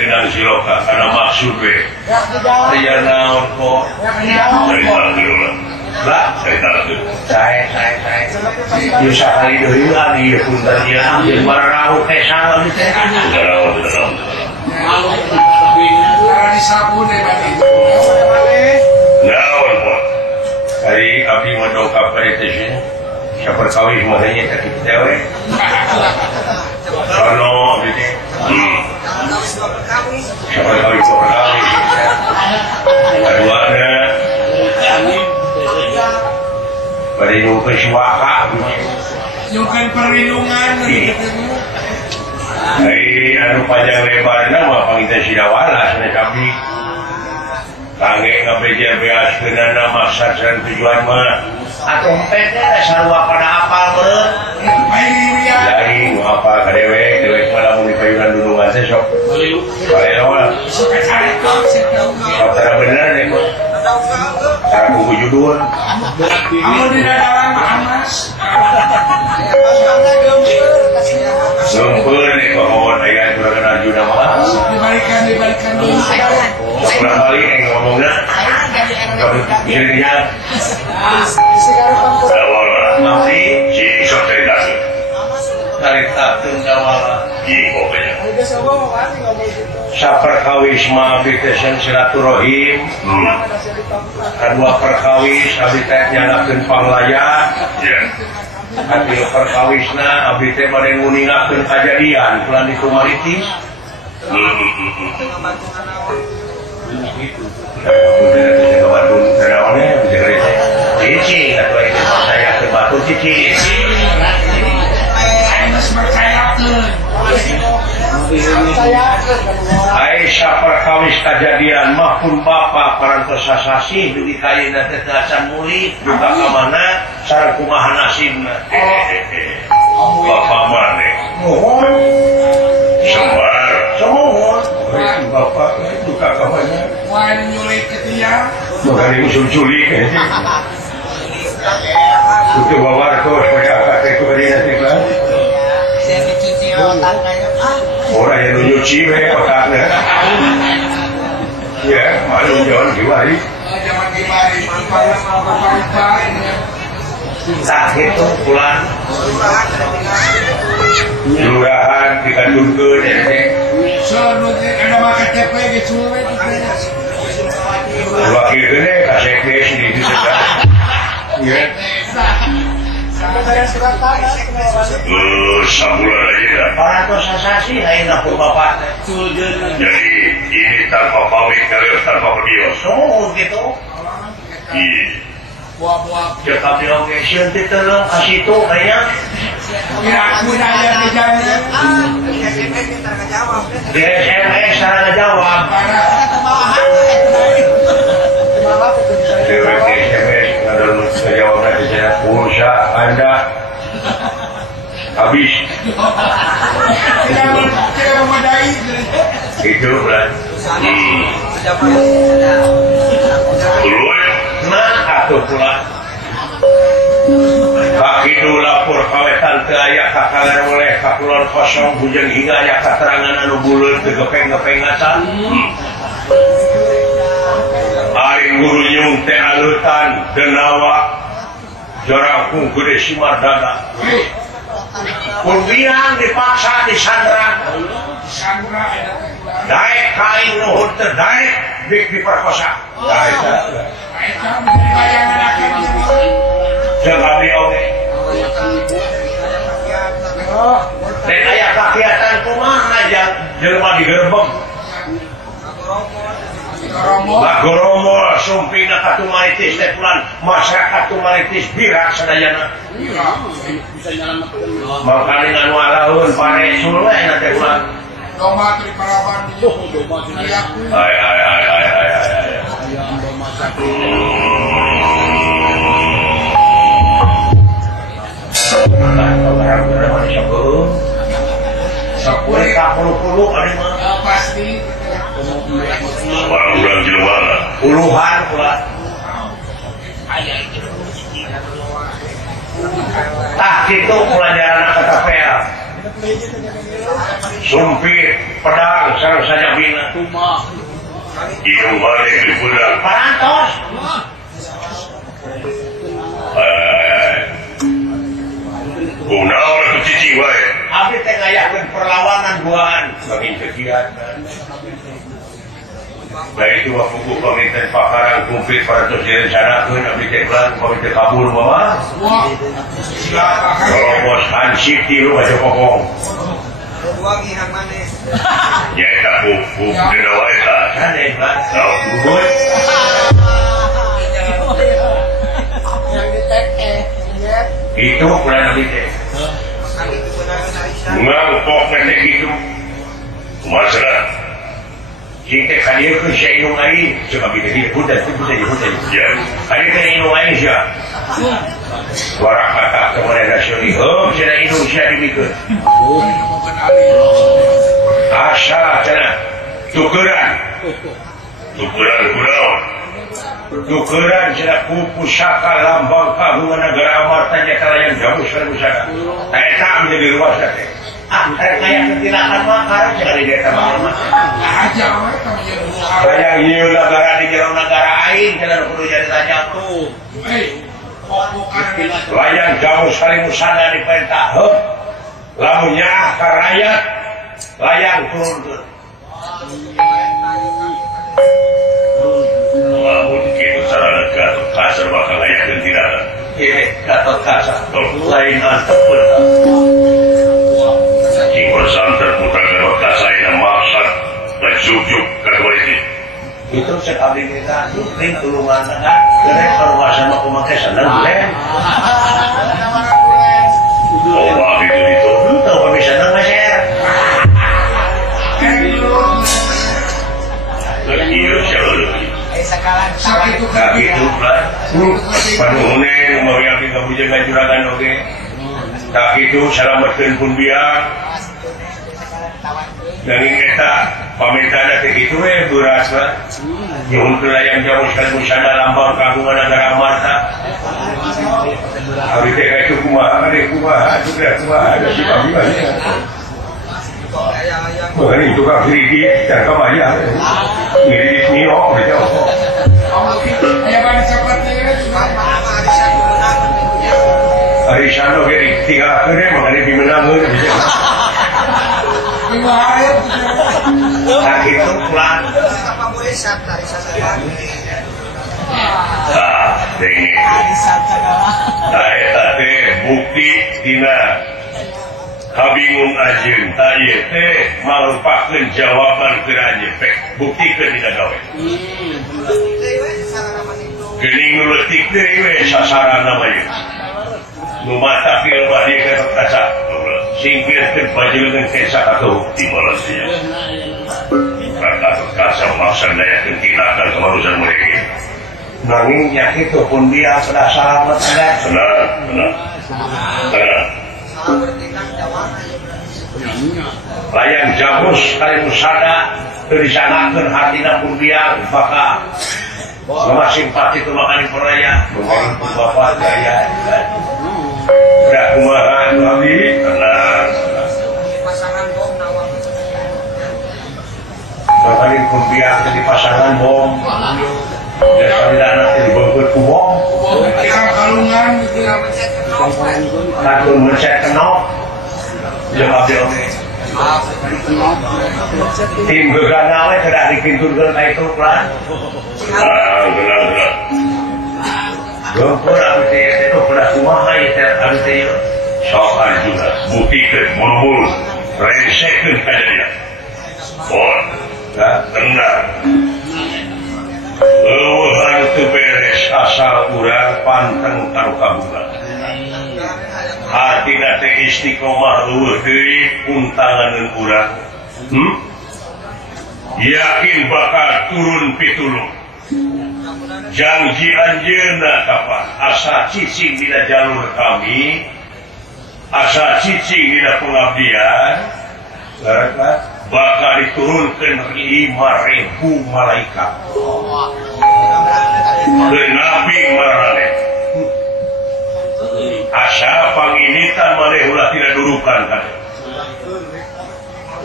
genang siloka karena maksud we. Saya naon kok. Dari dulu lah, saya tahu. Saya. Bisa kali deui ari punten ieu jeung bararahu teh salah di teh. Betul. Karena disabun deh tadi. Naon kok. Hari abdi mendongkap dari teh. Siapa kawin mahanya tak kita we. Sono gitu. Siapa kawin kawin. Keduanya perlindungan suaka. Nyukan perlindungan. Anu panjang lebarnya mah pangita sidawala sana kami. Kangge ngabeja-beaskeun maksa dan tujuan mah. Atuh empetnya sarua pada apal meureun. Jadi mau apa ka dewek mah lamun di payunan dulungan teh sok. Balelo lah. Cara bener deh kok. Cara buku judul. Kamu di dalam Mas. Sumpur nih kok mohon aya juragan Arjuna mah. Dibalikan dulu. Kurang balik yang ngomongnya. Bisa nanti si sok cerita ceritakeun jawala di pokoknya. Saperkawis mah abdi teh silaturahim. Kadua perkawis abdi teh nyanakeun panglayan. Hati perkawisna abdi teh bade nguningakeun kajadian kelan di kumaritis. Cici atau itu saya ke batu cici. Aisyah perkawis kejadian mahpun bapak parantos sasasi di kayina teh acan muli duka ka mana sareng kumaha nasibna. Bapak mane. Mohon. Sembar. Bapak duka ka mana? Wah nyulik ke dia. Bukan usul culik. Itu bawa kos supaya kata itu tadi nanti kan. Orang yang nyuci otaknya. Ya, malu jangan gimari. Jangan gimari, manfaat. Tak itu pulang. Lurahan dikandungkeun ya. Soalnya ada makan KTP gitu. Wakil ini kasih kes di sana. Ya. Sabulan aja. Parantos sasasi ayeuna pun bapak. Jadi ini tanpa pamit kalian tanpa video. So gitu. Iya. Buah-buah. Cekap di location tolong kasih tuh kayaknya. Kira-kira ayah kejadian. Di SMS cara ngejawab. Dewek SMS ngadol ngejawabnya di sana. Pulsa Anda habis. Tidak memadai. Itu lah. Nah, atuh pula. Kaki dulu lapor kawetan teu aya kakaler oleh kakulon kosong bujang hingga aya katerangan anu buleut teu gepeng-gepeng ngacan. Ari guru nyung teh aleutan denawa jorang gede Simardana. Pun bilang dipaksa disandra. Daek kain nuhun teh daek dik diperkosa. Daek. Jangan diomong. Dan ayah kegiatan kumaha yang jelema digerebek. Goromo sumpina katumaritis teh pulan masyarakat tumaritis birak sadayana. Makali nganu alaun pare suleh na teh pulan. Domba tri paraban Ay. Sepuluh kapuluh kali mah pasti barang jelema puluhan pula tah kitu pelajaran KTPL sumpit pedang sareng sajabina ieu balik di budak parantos kunaon atuh cici wae abdi teh ngayakeun perlawanan buahan bagi kegiatan baik itu waktu pemerintahan pakaran kumplit para tos direncanakeun abdi teh lan pamit kabur mama kalau bos hansip tilu baca kokong wangi hang manis ya eta buku dina wae ta sane lan tau gugut yang ditek itu kurang lebih teh ngampok teh gitu masalah kita kalian kan saya inung air coba kita dia budak ya kalian kan inung air sih suara kata kepada nasional oh saya inung saya dibikun asa cina tukeran kunaon tukeran cina pusaka lambang kagungan negara amartanya kalayan jamu sareng pusaka eta menjadi luas teh kayak ketilakan makar jangan di desa mah aja kayak ieu negara di jero negara aing jangan kudu jadi raja tuh layang jauh sekali musana diperintah lamunnya ka rakyat layang turun lamun kitu sarana Gatot Kaca bakal layakeun tindakan Gatot Kaca lain antepun Ingkosan terputar Gatot Kaca yang maksud dan jujuk kedua itu sekali kita ring tulungan tengah keren kalau sama pemakai sandal blend oh itu tahu kami sandal meser iya siapa sakit itu lah panuhunen mau yang kita bujangan juragan oke tak itu selamatkan pun biar dan kita pamintana begitu beras lah yang layang jauh sekali musana lambang kagungan negara amarta hari teh itu kumaha sudah ada si pamina bukan itu kan diri dan kemaya diri nio gitu ya bani seperti hari sana jadi tiga kere mengenai dimenangkan nah itu pulang apa boleh dari sana ini tadi bukti dina kabingung ajeun tadi teh malupakeun jawaban keranya buktikeun dina gawe geuning nu leutik deui we sasarana mah ieu nu mata kieu badi Gatot Kaca singkirkeun pajeungeun kesa atuh bukti malasnya Gatot Kaca maksanayakeun tindakan kemanusiaan mereka nanging nya kitu pun dia sudah selamat benar layang jamus kali musada disanakeun hatina pun biang maka sama simpati itu makan peraya bapak gaya udah kumaha abdi tenang pasangan bom nawang makan pun biang jadi pasangan bom desa dana dibungkut ku bom kalungan katun mencet kenop jeung abdi oge tim gegana we tidak dipinturkeun ka itu plan benar Gempur abdi itu pernah kumaha itu abdi soal juga buktikan buru-buru resekeun kajadian oh tenang eueuh teu beres asal urang panteng karo kabula hatina teh istiqomah leuwih deui puntanganeun urang yakin bakal turun pitulung janji anjeunna kapan asa cicing dina jalur kami asa cicing dina pengabdian bakal diturunkan 5.000 malaikat ke Nabi marane asa panginitan maneh ulah tidak dudukan kan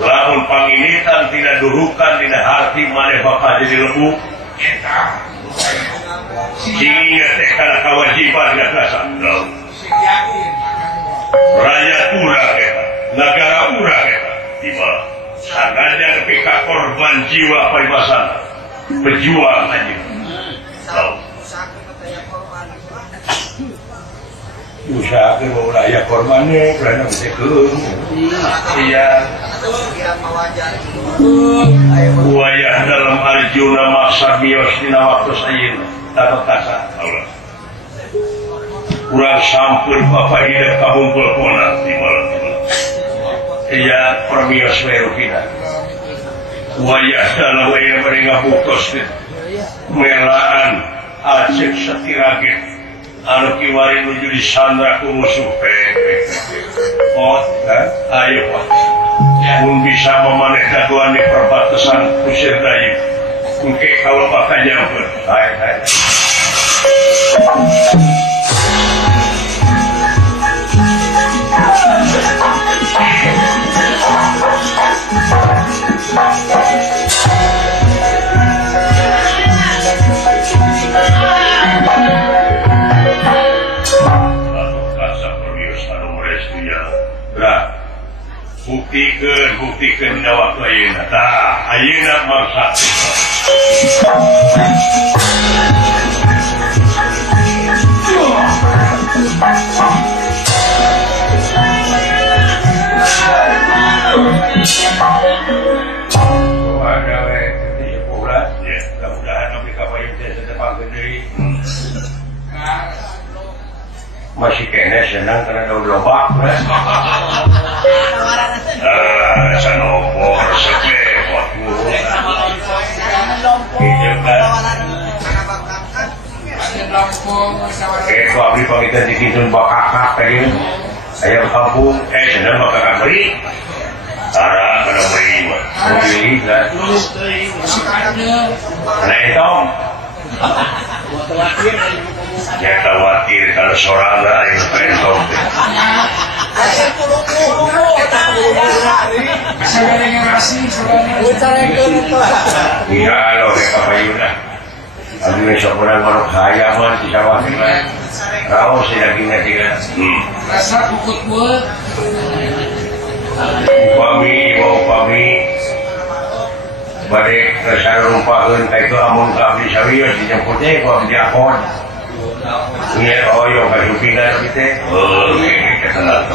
lamun panginitan tidak durukan tidak hati maneh bakal jadi lebu Eta. sehingga teh kana kewajiban gagasan Si yakin. rakyat urang eta negara urang eta tiba sanajan pika korban jiwa paribasan pejuang anjing tahu usahakeun mau aya korbannya karena bisa keung iya wayah dalam arjuna maksa bios dina waktu sayin tak kasa Allah urang sampun bapak hidup kabumpul pona di malam iya permios merupina wayah dalam wayah mereka putus melaan acek setiraget anu kiwari nuju di sandra ku musuh oh ayo pak pun bisa memaneh daguan di perbatasan kusir dayu mungkin kalau bakal nyamper hai buktikan jawab ayeuna tah ayeuna mangsa masih kena senang karena udah lobak sanopor sepepot gitu kan abdi pangitan dikitun bakakak tadi ayam kampung senang bakakak beri cara kena beri mau pilih kan nah itu jangan khawatir kalau seorang yang pentong iya loh mereka payuna aku besok orang manuk saya man bisa wakil kan kau sih dagingnya tiga Rasa kukut buat upami balik kesana rumpakan kayak itu amun kabli sawiyo dijemputnya kok diakon iya oyo kasih pindah gitu oke ketenang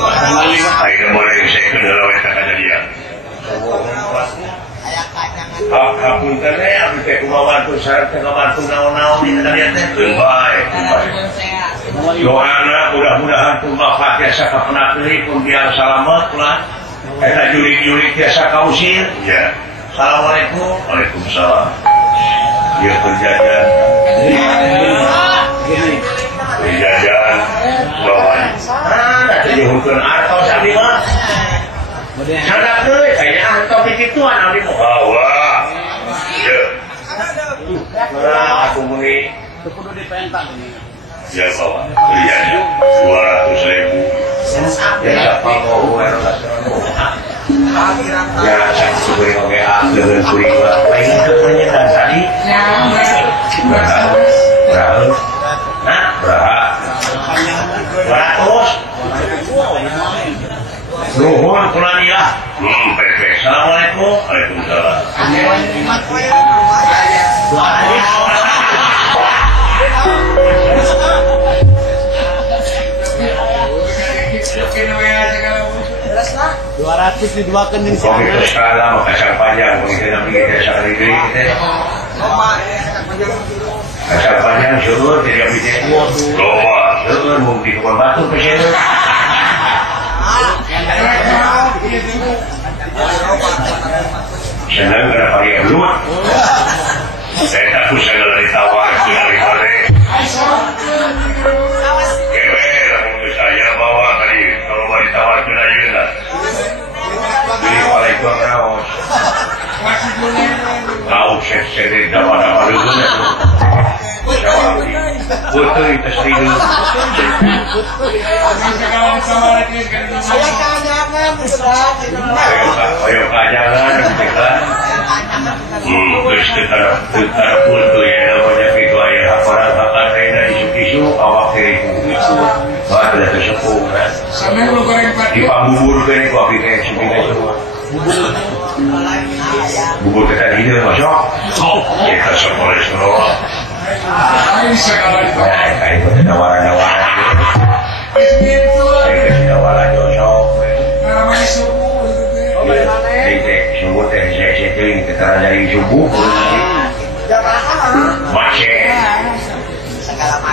ayo mulai saya kenal weta kejadian hapuntennya abdi teh kumawantu syarat teh ngabantu naon-naon di kejadian teh baik doana mudah-mudahan pun bapak biasa kapenakli pun biar selamat lah eta jurik-jurik biasa kausir ya assalamualaikum waalaikumsalam dia berjajan lawan jadi hukum atau sabi mah sadar tuh kayaknya atau begituan abdi mau bawa ya aku muni kudu dipentak ini. ya bawa beliannya 200.000 ya siapa mau ya saya kuberi oke dengan kuring lain kepenyetan tadi berapa nah berapa 200 nuhun kulanilah pepe assalamualaikum waalaikumsalam diduakan di sini. Kita sekarang mau kacang panjang, kita kita sekali ini kita. Kacang panjang syukur tidak bisa. Doa syukur mau di kebun batu pesel. Senang kena pakai belum. Saya takut saya dari tawar dari mana. Saya bawa tadi kalau mau ditawar kena juga. Jadi waalaikum raos. Kau sering dapat dulu. Jawab. Betul itu serius. Saya kanyangan sudah. Ayo kanyangan kan. Terus kita putu ya namanya itu air aparat akan rena isu-isu awak diriku. Wah ada tersepuh kan. Sampai lu goreng padi. Di pambubur kan gua bikin semua semua. Bubur kita ini masuk. Kita sekolah semua. Ayo sekarang. Kayak itu tawaran-tawaran. Kayak tawaran josok. Namanya subuh itu. Subuh teh saya cering ketara dari subuh. Macet.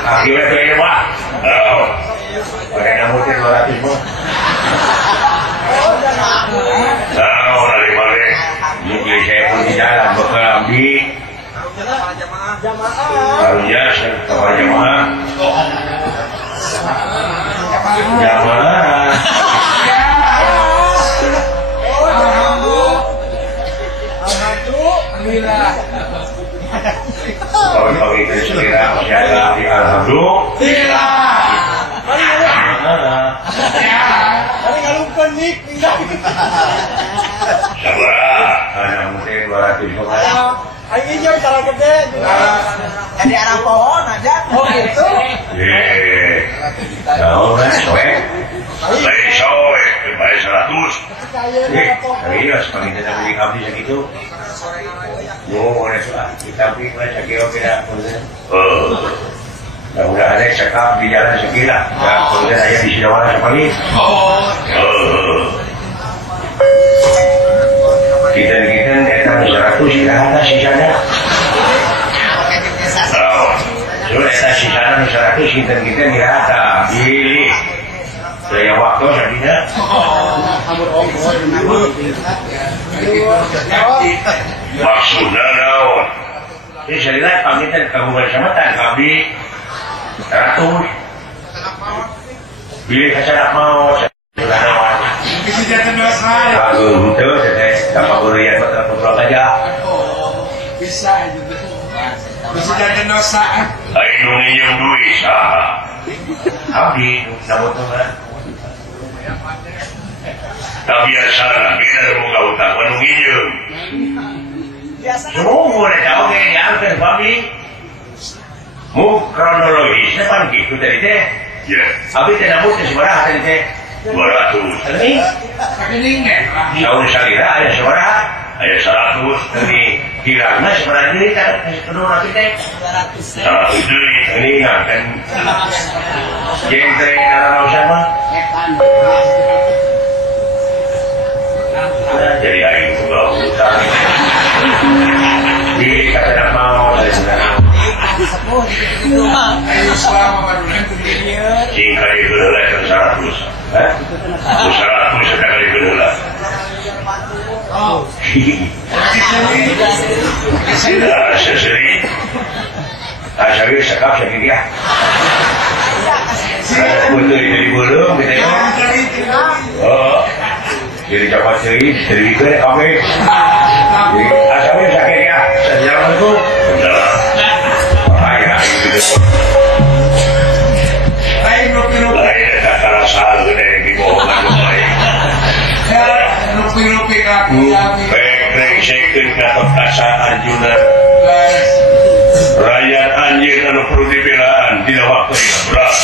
Akhirnya tuh ini pak. Oh. Pada namutin 200 bu. Tahu dari mana? Jadi saya pun di jalan berkelambi. Harusnya saya kepada jamaah. Jamaah. Alhamdulillah. Kalau itu sekira masih ada di alhamdulillah. Tapi kalau panik Sabar, anak mungkin 200 orang. ini jauh cara gede juga. Jadi arah pohon aja. Oh gitu. Tahu kan, soek. Lain soek, bayar 100. Serius, kami tidak beli kami segitu. Boleh lah, kita beli segitu tidak. Mudah-mudahan ada cekap di jalan segila. Kemudian saya di Sidawana sekali. Kita datang 100 tidak ada sisanya. Sudah ada sisanya 100 kita tidak ada. Pilih. Saya waktu saja. Maksudnya naon? Ini saya lihat pamitan kabupaten Samatan kami 100. Pilih acara mau. Sudah naon. Bisa jatuh dosa. Betul, jadi dapat berian betul-betul aja. Bisa aja. Bisa jatuh dosa. Ayo nginjem duit sah. Abdi, namun tuhan. Tak biasa lah, kita buka utang, penuh nginjem. Semua boleh tahu kayak diangkat, Babi. Mu kronologisnya kan gitu tadi teh. Ya. Abdi tidak mungkin seberapa tadi teh. 200. Ini? Rekening deh. Tahun salira ada seberapa? Ada 100. Ini kiranya seberapa ini kan kedua kita. 100 ini kan. Jengkre karena sama. Jadi aing juga utang. Di kata mau dari sana. Ayo selama baru nanti dia. Jingkai kedua itu 100. 100 sekali kedua. Oh. Seseri. Asal sekap sakit dia. Betul dari belum kita. Oh. Jadi cepat seri, dari itu oke. Jadi asalnya sakit ya. Sejarah itu. Bahaya itu. Lain rupi-rupi. Lain kata rasa dari dibohongan lumayan. Rupi-rupi kaku. Peng second kata kasa Arjuna. Rakyat anjing anu perlu dibelaan tidak waktu yang berat.